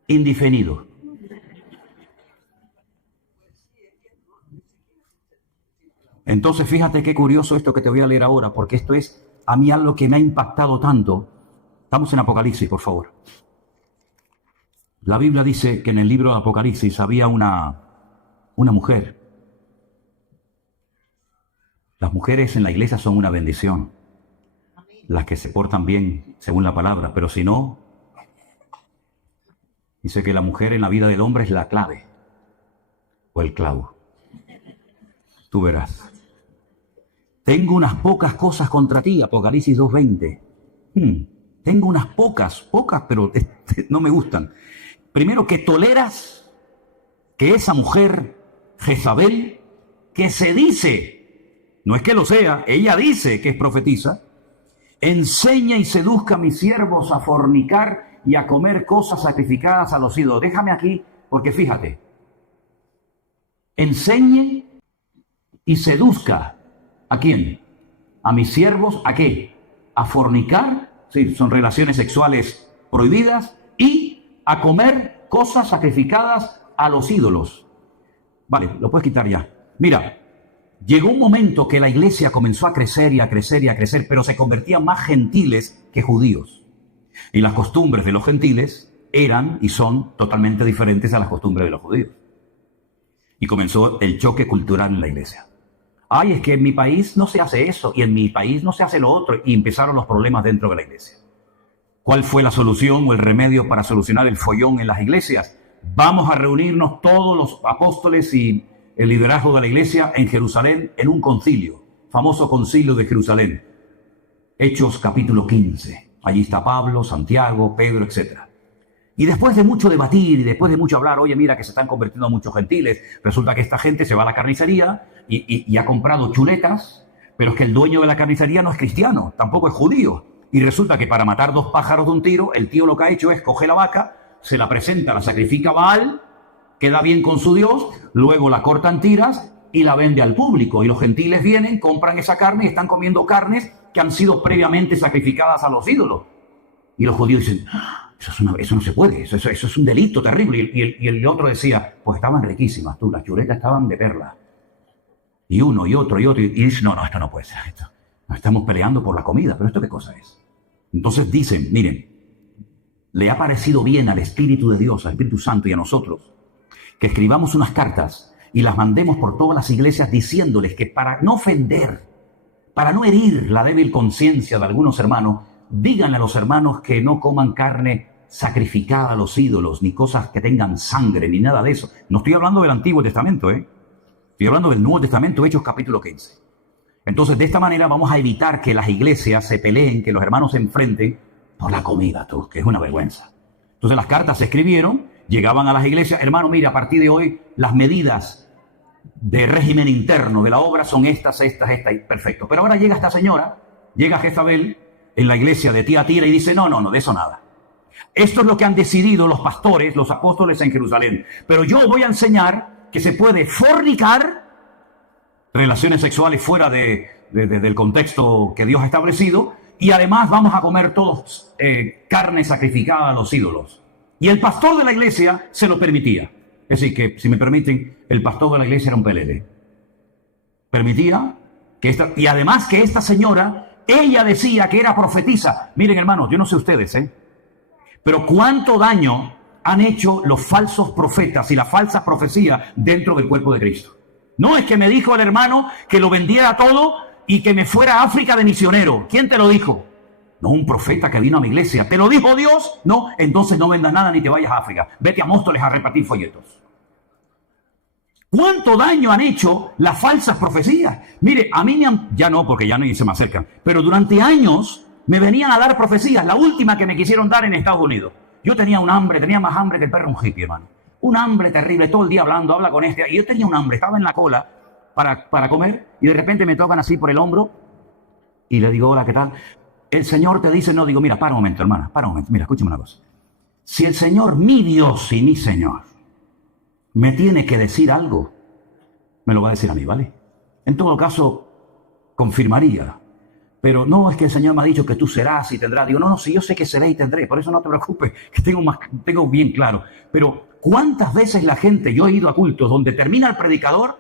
indefinido. Entonces, fíjate qué curioso esto que te voy a leer ahora, porque esto es a mí algo que me ha impactado tanto. Estamos en Apocalipsis, por favor. La Biblia dice que en el libro de Apocalipsis había una mujer. Las mujeres en la iglesia son una bendición. Las que se portan bien, según la palabra, pero si no, dice que la mujer en la vida del hombre es la clave o el clavo. Tú verás. Tengo unas pocas cosas contra ti, Apocalipsis 2:20. Tengo unas pocas, pero no me gustan. Primero, que toleras que esa mujer, Jezabel, que se dice no es que lo sea, ella dice que es profetisa, enseña y seduzca a mis siervos a fornicar y a comer cosas sacrificadas a los ídolos. Déjame aquí, porque fíjate, enseñe y seduzca, ¿a quién? A mis siervos, ¿a qué? A fornicar, sí, son relaciones sexuales prohibidas, y a comer cosas sacrificadas a los ídolos. Vale, lo puedes quitar ya. Mira, llegó un momento que la iglesia comenzó a crecer y a crecer y a crecer, pero se convertían más gentiles que judíos. Y las costumbres de los gentiles eran y son totalmente diferentes a las costumbres de los judíos. Y comenzó el choque cultural en la iglesia. Ay, es que en mi país no se hace eso, y en mi país no se hace lo otro, y empezaron los problemas dentro de la iglesia. ¿Cuál fue la solución o el remedio para solucionar el follón en las iglesias? Vamos a reunirnos todos los apóstoles y el liderazgo de la iglesia en Jerusalén en un concilio, famoso concilio de Jerusalén. Hechos capítulo 15. Allí está Pablo, Santiago, Pedro, etc. Y después de mucho debatir y después de mucho hablar, oye, mira que se están convirtiendo muchos gentiles, resulta que esta gente se va a la carnicería y ha comprado chuletas, pero es que el dueño de la carnicería no es cristiano, tampoco es judío. Y resulta que para matar 2 pájaros de un tiro, el tío lo que ha hecho es coger la vaca, se la presenta, la sacrifica a Baal, queda bien con su Dios, luego la corta en tiras y la vende al público. Y los gentiles vienen, compran esa carne y están comiendo carnes que han sido previamente sacrificadas a los ídolos. Y los judíos dicen, eso no se puede, eso es un delito terrible. Y el otro decía, pues estaban riquísimas, las chuletas estaban de perla. Y uno y otro, y dice, no, esto no puede ser, esto. Estamos peleando por la comida, pero ¿esto qué cosa es? Entonces dicen, miren, le ha parecido bien al Espíritu de Dios, al Espíritu Santo y a nosotros, que escribamos unas cartas y las mandemos por todas las iglesias diciéndoles que para no ofender, para no herir la débil conciencia de algunos hermanos, díganle a los hermanos que no coman carne sacrificada a los ídolos, ni cosas que tengan sangre, ni nada de eso. No estoy hablando del Antiguo Testamento, estoy hablando del Nuevo Testamento, Hechos capítulo 15. Entonces, de esta manera vamos a evitar que las iglesias se peleen, que los hermanos se enfrenten por la comida, que es una vergüenza. Entonces, las cartas se escribieron, llegaban a las iglesias, hermano, mira, a partir de hoy las medidas de régimen interno de la obra son estas, y perfecto. Pero ahora llega esta señora, llega Jezabel en la iglesia de Tiatira y dice, no, de eso nada. Esto es lo que han decidido los pastores, los apóstoles en Jerusalén. Pero yo voy a enseñar que se puede fornicar, relaciones sexuales fuera del contexto que Dios ha establecido, y además vamos a comer todos carne sacrificada a los ídolos. Y el pastor de la iglesia se lo permitía. Es decir, que, si me permiten, el pastor de la iglesia era un pelele. Permitía que y además que esta señora, ella decía que era profetisa. Miren, hermanos, yo no sé ustedes, pero cuánto daño han hecho los falsos profetas y la falsa profecía dentro del cuerpo de Cristo. No, es que me dijo el hermano que lo vendiera todo y que me fuera a África de misionero. ¿Quién te lo dijo? No, un profeta que vino a mi iglesia. ¿Te lo dijo Dios? No, entonces no vendas nada ni te vayas a África. Vete a Móstoles a repartir folletos. ¿Cuánto daño han hecho las falsas profecías? Mire, a mí ya no, porque ya no se me acercan, pero durante años me venían a dar profecías. La última que me quisieron dar en Estados Unidos. Yo tenía un hambre, tenía más hambre que el perro un hippie, hermano. Un hambre terrible, todo el día habla con este. Y yo tenía un hambre, estaba en la cola para comer y de repente me tocan así por el hombro y le digo, hola, ¿qué tal? El Señor te dice, no, digo, mira, para un momento, hermana, para un momento, mira, escúchame una cosa. Si el Señor, mi Dios y mi Señor, me tiene que decir algo, me lo va a decir a mí, ¿vale? En todo caso, confirmaría. Pero no, es que el Señor me ha dicho que tú serás y tendrás. Digo, no, si yo sé que seré y tendré, por eso no te preocupes, que tengo bien claro. Pero ¿cuántas veces la gente, yo he ido a cultos donde termina el predicador,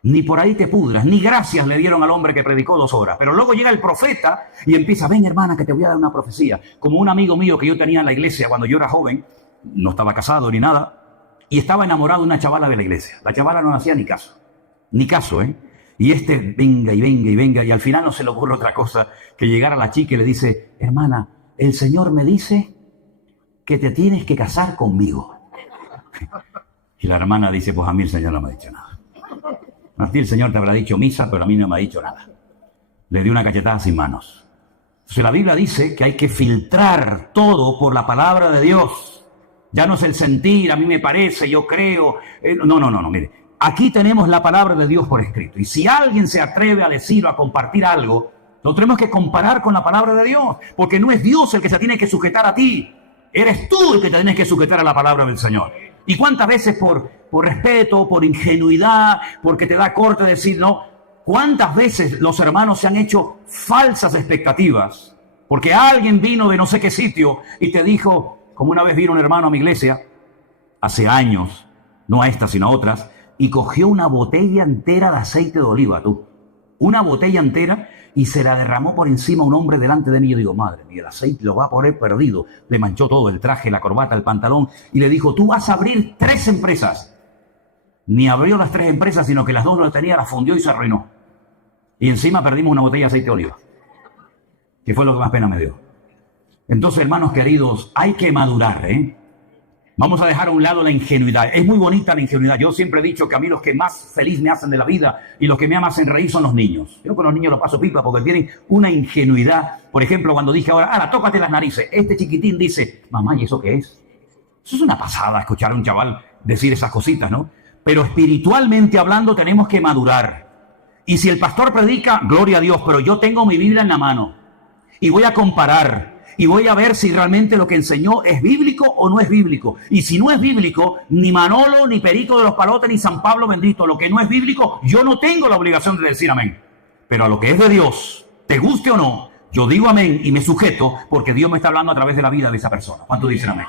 ni por ahí te pudras, ni gracias le dieron al hombre que predicó 2 horas, pero luego llega el profeta y empieza, ven hermana que te voy a dar una profecía, como un amigo mío que yo tenía en la iglesia cuando yo era joven, no estaba casado ni nada, y estaba enamorado de una chavala de la iglesia. La chavala no hacía ni caso, y venga y venga y venga, y al final no se le ocurre otra cosa que llegar a la chica y le dice, hermana, el Señor me dice que te tienes que casar conmigo. Y la hermana dice, pues a mí el Señor no me ha dicho nada. A ti el Señor te habrá dicho misa, pero a mí no me ha dicho nada. Le dio una cachetada sin manos. Entonces la Biblia dice que hay que filtrar todo por la palabra de Dios. Ya no es el sentir, a mí me parece, yo creo. No, mire. aquí tenemos la palabra de Dios por escrito. Y si alguien se atreve a decir o a compartir algo, lo tenemos que comparar con la palabra de Dios. Porque no es Dios el que se tiene que sujetar a ti. Eres tú el que te tienes que sujetar a la palabra del Señor. ¿Y cuántas veces por respeto, por ingenuidad, porque te da corte decir no? ¿Cuántas veces los hermanos se han hecho falsas expectativas? Porque alguien vino de no sé qué sitio y te dijo, como una vez vino un hermano a mi iglesia, hace años, no a esta sino a otras, y cogió una botella entera de aceite de oliva, tú. Una botella entera, y se la derramó por encima a un hombre delante de mí. Yo digo, madre mía, el aceite lo va a poner perdido. Le manchó todo, el traje, la corbata, el pantalón, y le dijo, tú vas a abrir 3 empresas. Ni abrió las 3 empresas, sino que las 2 no tenía, las fundió y se arruinó. Y encima perdimos una botella de aceite de oliva, que fue lo que más pena me dio. Entonces, hermanos queridos, hay que madurar, ¿eh? Vamos a dejar a un lado la ingenuidad. Es muy bonita la ingenuidad. Yo siempre he dicho que a mí los que más feliz me hacen de la vida y los que me hacen reír son los niños. Yo con los niños los paso pipa porque tienen una ingenuidad. Por ejemplo, cuando dije ahora, tócate las narices. Este chiquitín dice, mamá, ¿y eso qué es? Eso es una pasada, escuchar a un chaval decir esas cositas, ¿no? Pero espiritualmente hablando tenemos que madurar. Y si el pastor predica, gloria a Dios, pero yo tengo mi Biblia en la mano y voy a comparar. Y voy a ver si realmente lo que enseñó es bíblico o no es bíblico. Y si no es bíblico, ni Manolo, ni Perico de los Palotes, ni San Pablo bendito, lo que no es bíblico, yo no tengo la obligación de decir amén. Pero a lo que es de Dios, te guste o no, yo digo amén y me sujeto porque Dios me está hablando a través de la vida de esa persona. ¿Cuántos dicen amén?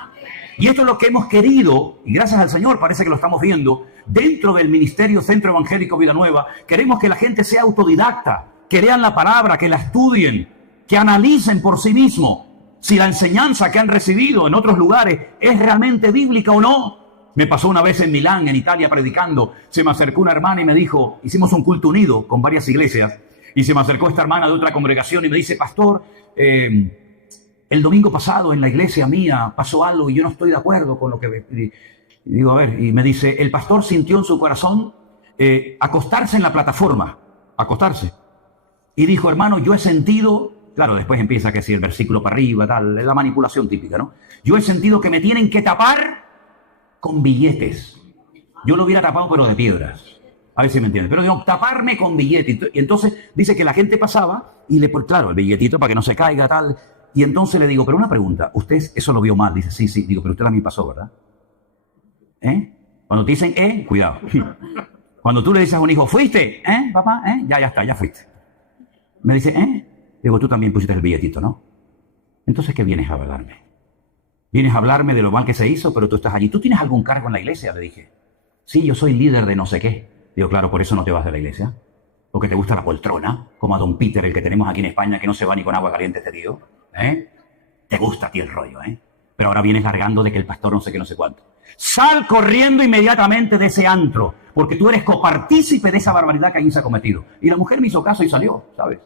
Y esto es lo que hemos querido, y gracias al Señor parece que lo estamos viendo, dentro del Ministerio Centro Evangélico Vida Nueva. Queremos que la gente sea autodidacta, que lean la palabra, que la estudien, que analicen por sí mismos si la enseñanza que han recibido en otros lugares es realmente bíblica o no. Me pasó una vez en Milán, en Italia, predicando. Se me acercó una hermana y me dijo, hicimos un culto unido con varias iglesias, y se me acercó esta hermana de otra congregación y me dice, pastor, el domingo pasado en la iglesia mía pasó algo y yo no estoy de acuerdo con lo que... Y digo, a ver, y me dice, el pastor sintió en su corazón acostarse en la plataforma, acostarse. Y dijo, hermano, yo he sentido... Claro, después empieza que si el versículo para arriba, tal, es la manipulación típica, ¿no? Yo he sentido que me tienen que tapar con billetes. Yo lo hubiera tapado, pero de piedras. A ver si me entienden. Pero digo, taparme con billetes. Y entonces dice que la gente pasaba y le, claro, el billetito para que no se caiga, tal. Y entonces le digo, pero una pregunta, usted eso lo vio mal. Dice, sí, sí. Digo, pero usted también pasó, ¿verdad? Cuando te dicen, cuidado. Cuando tú le dices a un hijo, ¿fuiste? Papá, ya está, ya fuiste. Me dice, Digo, tú también pusiste el billetito, ¿no? Entonces, ¿qué vienes a hablarme? Vienes a hablarme de lo mal que se hizo, pero tú estás allí. ¿Tú tienes algún cargo en la iglesia? Le dije. Sí, yo soy líder de no sé qué. Digo, claro, por eso no te vas de la iglesia. Porque te gusta la poltrona, como a don Peter, el que tenemos aquí en España, que no se va ni con agua caliente este tío. Te gusta a ti el rollo, Pero ahora vienes largando de que el pastor no sé qué, no sé cuánto. Sal corriendo inmediatamente de ese antro, porque tú eres copartícipe de esa barbaridad que allí se ha cometido. Y la mujer me hizo caso y salió, ¿sabes?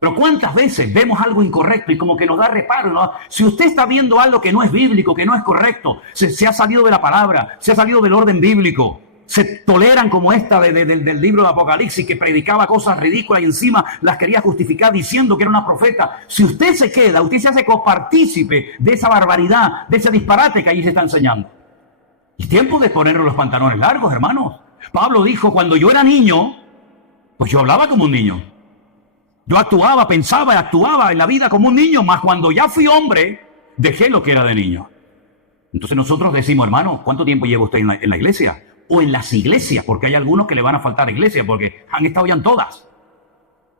Pero ¿cuántas veces vemos algo incorrecto y como que nos da reparo, ¿no? Si usted está viendo algo que no es bíblico, que no es correcto, se ha salido de la palabra, se ha salido del orden bíblico, se toleran como esta del libro de Apocalipsis, que predicaba cosas ridículas y encima las quería justificar diciendo que era una profeta. Si usted se queda, usted se hace copartícipe de esa barbaridad, de ese disparate que allí se está enseñando. Es tiempo de ponernos los pantalones largos, hermanos. Pablo dijo, cuando yo era niño, pues yo hablaba como un niño. Yo actuaba, pensaba y actuaba en la vida como un niño, mas cuando ya fui hombre, dejé lo que era de niño. Entonces nosotros decimos, hermano, ¿cuánto tiempo lleva usted en la iglesia? O en las iglesias, porque hay algunos que le van a faltar iglesia, porque han estado ya en todas.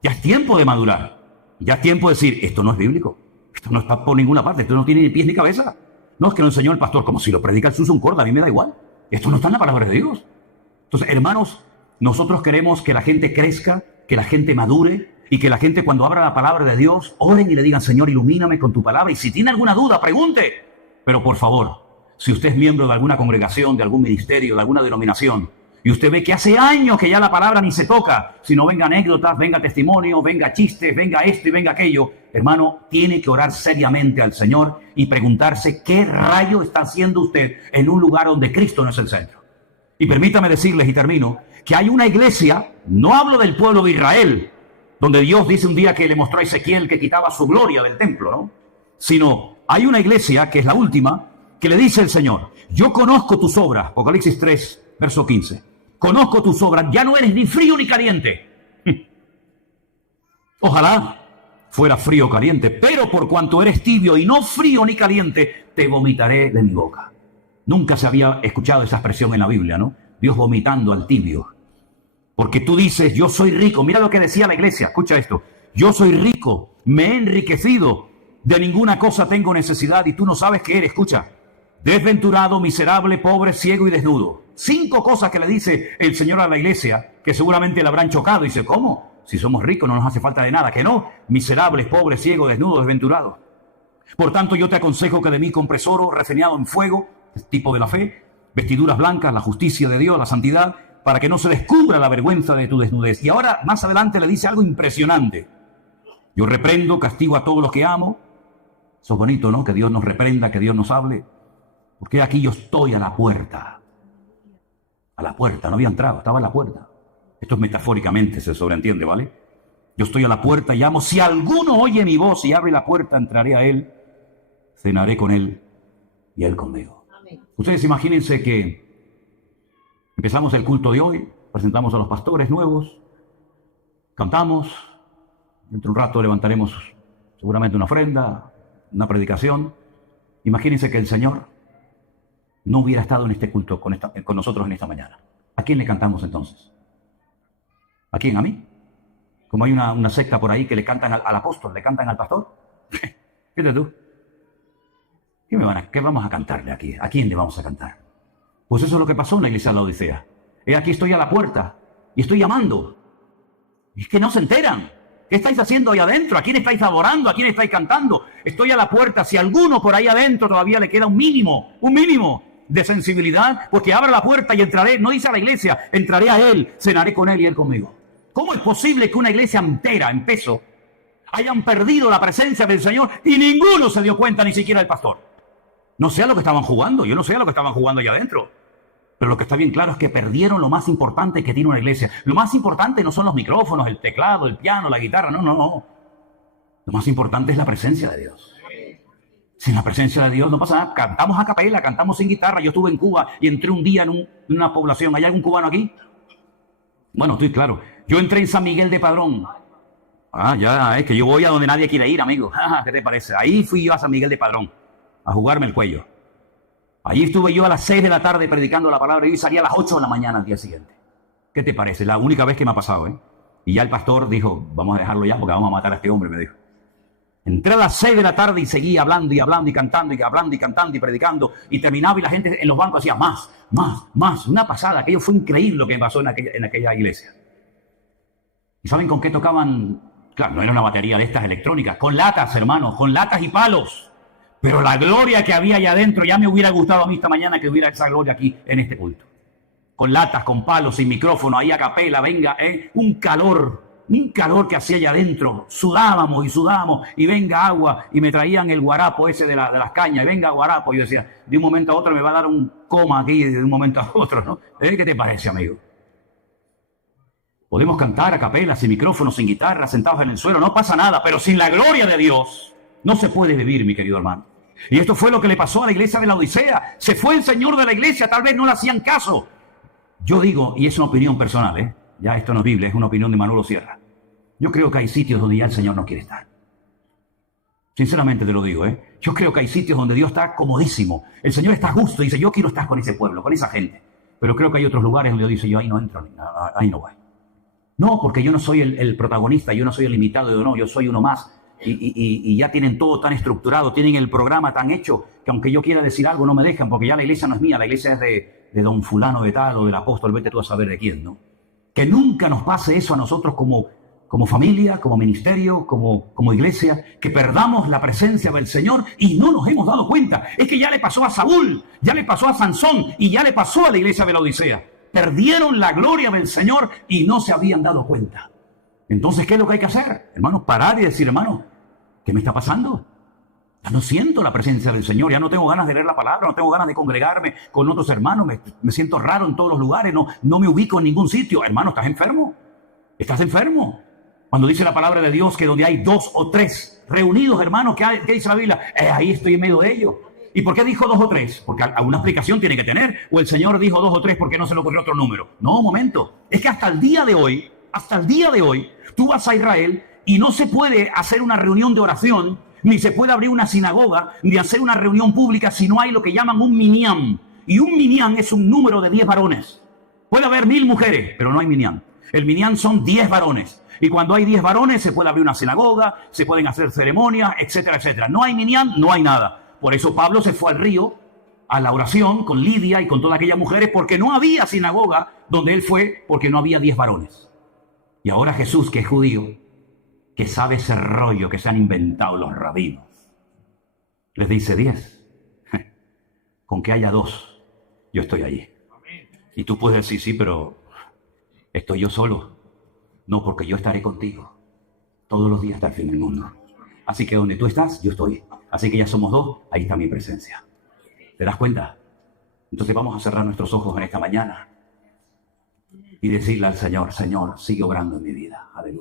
Ya es tiempo de madurar. Ya es tiempo de decir, esto no es bíblico. Esto no está por ninguna parte, esto no tiene ni pies ni cabeza. No, es que lo enseñó el pastor, como si lo predica el Susan Corda, a mí me da igual. Esto no está en la palabra de Dios. Entonces, hermanos, nosotros queremos que la gente crezca, que la gente madure, y que la gente cuando abra la palabra de Dios, oren y le digan, Señor, ilumíname con tu palabra. Y si tiene alguna duda, pregunte. Pero por favor, si usted es miembro de alguna congregación, de algún ministerio, de alguna denominación, y usted ve que hace años que ya la palabra ni se toca, sino venga anécdotas, venga testimonios, venga chistes, venga esto y venga aquello, hermano, tiene que orar seriamente al Señor y preguntarse qué rayo está haciendo usted en un lugar donde Cristo no es el centro. Y permítame decirles, y termino, que hay una iglesia, no hablo del pueblo de Israel, donde Dios dice un día que le mostró a Ezequiel que quitaba su gloria del templo, ¿no? Sino hay una iglesia, que es la última, que le dice el Señor, yo conozco tus obras, Apocalipsis 3, verso 15, conozco tus obras, ya no eres ni frío ni caliente. Ojalá fuera frío o caliente, pero por cuanto eres tibio y no frío ni caliente, te vomitaré de mi boca. Nunca se había escuchado esa expresión en la Biblia, ¿no? Dios vomitando al tibio. Porque tú dices, yo soy rico. Mira lo que decía la iglesia, escucha esto. Yo soy rico, me he enriquecido, de ninguna cosa tengo necesidad y tú no sabes qué eres. Escucha, desventurado, miserable, pobre, ciego y desnudo. 5 cosas que le dice el Señor a la iglesia que seguramente le habrán chocado. Dice, ¿cómo? Si somos ricos no nos hace falta de nada. Que no, miserables, pobres, ciegos, desnudos, desventurados. Por tanto, yo te aconsejo que de mí compres oro refinado en fuego, tipo de la fe, vestiduras blancas, la justicia de Dios, la santidad, para que no se descubra la vergüenza de tu desnudez. Y ahora, más adelante, le dice algo impresionante. Yo reprendo, castigo a todos los que amo. Eso es bonito, ¿no? Que Dios nos reprenda, que Dios nos hable. Porque aquí yo estoy a la puerta. A la puerta, no había entrado, estaba a la puerta. Esto es metafóricamente, se sobreentiende, ¿vale? Yo estoy a la puerta y llamo. Si alguno oye mi voz y abre la puerta, entraré a él, cenaré con él y él conmigo. Amén. Ustedes imagínense que empezamos el culto de hoy, presentamos a los pastores nuevos, cantamos, dentro de un rato levantaremos seguramente una ofrenda, una predicación. Imagínense que el Señor no hubiera estado en este culto con nosotros en esta mañana. ¿A quién le cantamos entonces? ¿A quién? ¿A mí? Como hay una secta por ahí que le cantan al apóstol, le cantan al pastor. Fíjate tú. ¿Qué vamos a cantarle aquí? ¿A quién le vamos a cantar? Pues eso es lo que pasó en la iglesia de la Odisea. Aquí estoy a la puerta y estoy llamando. Y es que no se enteran. ¿Qué estáis haciendo ahí adentro? ¿A quién estáis adorando? ¿A quién estáis cantando? Estoy a la puerta. Si alguno por ahí adentro todavía le queda un mínimo de sensibilidad, pues que abra la puerta y entraré. No dice a la iglesia, entraré a él, cenaré con él y él conmigo. ¿Cómo es posible que una iglesia entera, en peso, hayan perdido la presencia del Señor y ninguno se dio cuenta, ni siquiera el pastor? No sé a lo que estaban jugando, yo no sé a lo que estaban jugando allá adentro. Pero lo que está bien claro es que perdieron lo más importante que tiene una iglesia. Lo más importante no son los micrófonos, el teclado, el piano, la guitarra, no. Lo más importante es la presencia de Dios. Sin la presencia de Dios no pasa nada. Cantamos a capela, cantamos sin guitarra. Yo estuve en Cuba y entré un día en una población. ¿Hay algún cubano aquí? Bueno, estoy claro. Yo entré en San Miguel de Padrón. Ya, es que yo voy a donde nadie quiere ir, amigo. ¿Qué te parece? Ahí fui yo a San Miguel de Padrón, a jugarme el cuello. Allí estuve yo a las 6 de la tarde predicando la palabra y salía a las 8 de la mañana al día siguiente. ¿Qué te parece? La única vez que me ha pasado, ¿eh? Y ya el pastor dijo, vamos a dejarlo ya porque vamos a matar a este hombre, me dijo. Entré a las 6 de la tarde y seguía hablando y hablando y cantando y hablando y cantando y predicando y terminaba y la gente en los bancos hacía más. Una pasada. Aquello fue increíble lo que pasó en aquella iglesia. ¿Y saben con qué tocaban? Claro, no era una batería de estas electrónicas, con latas, hermanos, con latas y palos. Pero la gloria que había allá adentro, ya me hubiera gustado a mí esta mañana que hubiera esa gloria aquí en este culto. Con latas, con palos, sin micrófono, ahí a capela, venga, un calor que hacía allá adentro. Sudábamos y venga agua, y me traían el guarapo ese de las cañas, y venga guarapo. Y yo decía, de un momento a otro me va a dar un coma aquí, de un momento a otro, ¿no? ¿Qué te parece, amigo? Podemos cantar a capela, sin micrófono, sin guitarra, sentados en el suelo, no pasa nada, pero sin la gloria de Dios no se puede vivir, mi querido hermano. Y esto fue lo que le pasó a la iglesia de la Odisea. Se fue el Señor de la iglesia, tal vez no le hacían caso. Yo digo, y es una opinión personal, ya esto no es Biblia, es una opinión de Manolo Sierra. Yo creo que hay sitios donde ya el Señor no quiere estar. Sinceramente te lo digo, Yo creo que hay sitios donde Dios está comodísimo. El Señor está a gusto, dice, yo quiero estar con ese pueblo, con esa gente. Pero creo que hay otros lugares donde Dios dice, yo ahí no entro, ahí no voy. No, porque yo no soy el protagonista, yo no soy el invitado, no, yo soy uno más. Y ya tienen todo tan estructurado, tienen el programa tan hecho, que aunque yo quiera decir algo no me dejan, porque ya la iglesia no es mía, la iglesia es de don fulano de tal, o del apóstol, vete tú a saber de quién, ¿no? Que nunca nos pase eso a nosotros como familia, como ministerio, como iglesia, que perdamos la presencia del Señor y no nos hemos dado cuenta. Es que ya le pasó a Saúl, ya le pasó a Sansón y ya le pasó a la iglesia de la Odisea. Perdieron la gloria del Señor y no se habían dado cuenta. Entonces, ¿qué es lo que hay que hacer? Hermanos, parar y decir, hermano, ¿qué me está pasando? Ya no siento la presencia del Señor, ya no tengo ganas de leer la palabra, no tengo ganas de congregarme con otros hermanos, me siento raro en todos los lugares, no me ubico en ningún sitio. Hermano, ¿estás enfermo? ¿Estás enfermo? Cuando dice la palabra de Dios que donde hay 2 o 3 reunidos, hermanos, ¿qué dice la Biblia? Ahí estoy en medio de ellos. ¿Y por qué dijo 2 o 3? Porque alguna explicación tiene que tener. O el Señor dijo 2 o 3 porque no se le ocurrió otro número. No, un momento. Es que hasta el día de hoy, tú vas a Israel y no se puede hacer una reunión de oración, ni se puede abrir una sinagoga, ni hacer una reunión pública si no hay lo que llaman un minyan. Y un minyan es un número de 10 varones. Puede haber 1000 mujeres, pero no hay minyan. El minyan son 10 varones. Y cuando hay 10 varones se puede abrir una sinagoga, se pueden hacer ceremonias, etcétera, etcétera. No hay minyan, no hay nada. Por eso Pablo se fue al río a la oración con Lidia y con todas aquellas mujeres, porque no había sinagoga donde él fue, porque no había 10 varones. Y ahora Jesús, que es judío, que sabe ese rollo que se han inventado los rabinos, les dice 10. Con que haya 2, yo estoy allí. Y tú puedes decir, sí, pero estoy yo solo. No, porque yo estaré contigo todos los días hasta el fin del mundo. Así que donde tú estás, yo estoy. Así que ya somos 2, ahí está mi presencia. ¿Te das cuenta? Entonces vamos a cerrar nuestros ojos en esta mañana y decirle al Señor, Señor, sigue obrando en mi vida. Aleluya.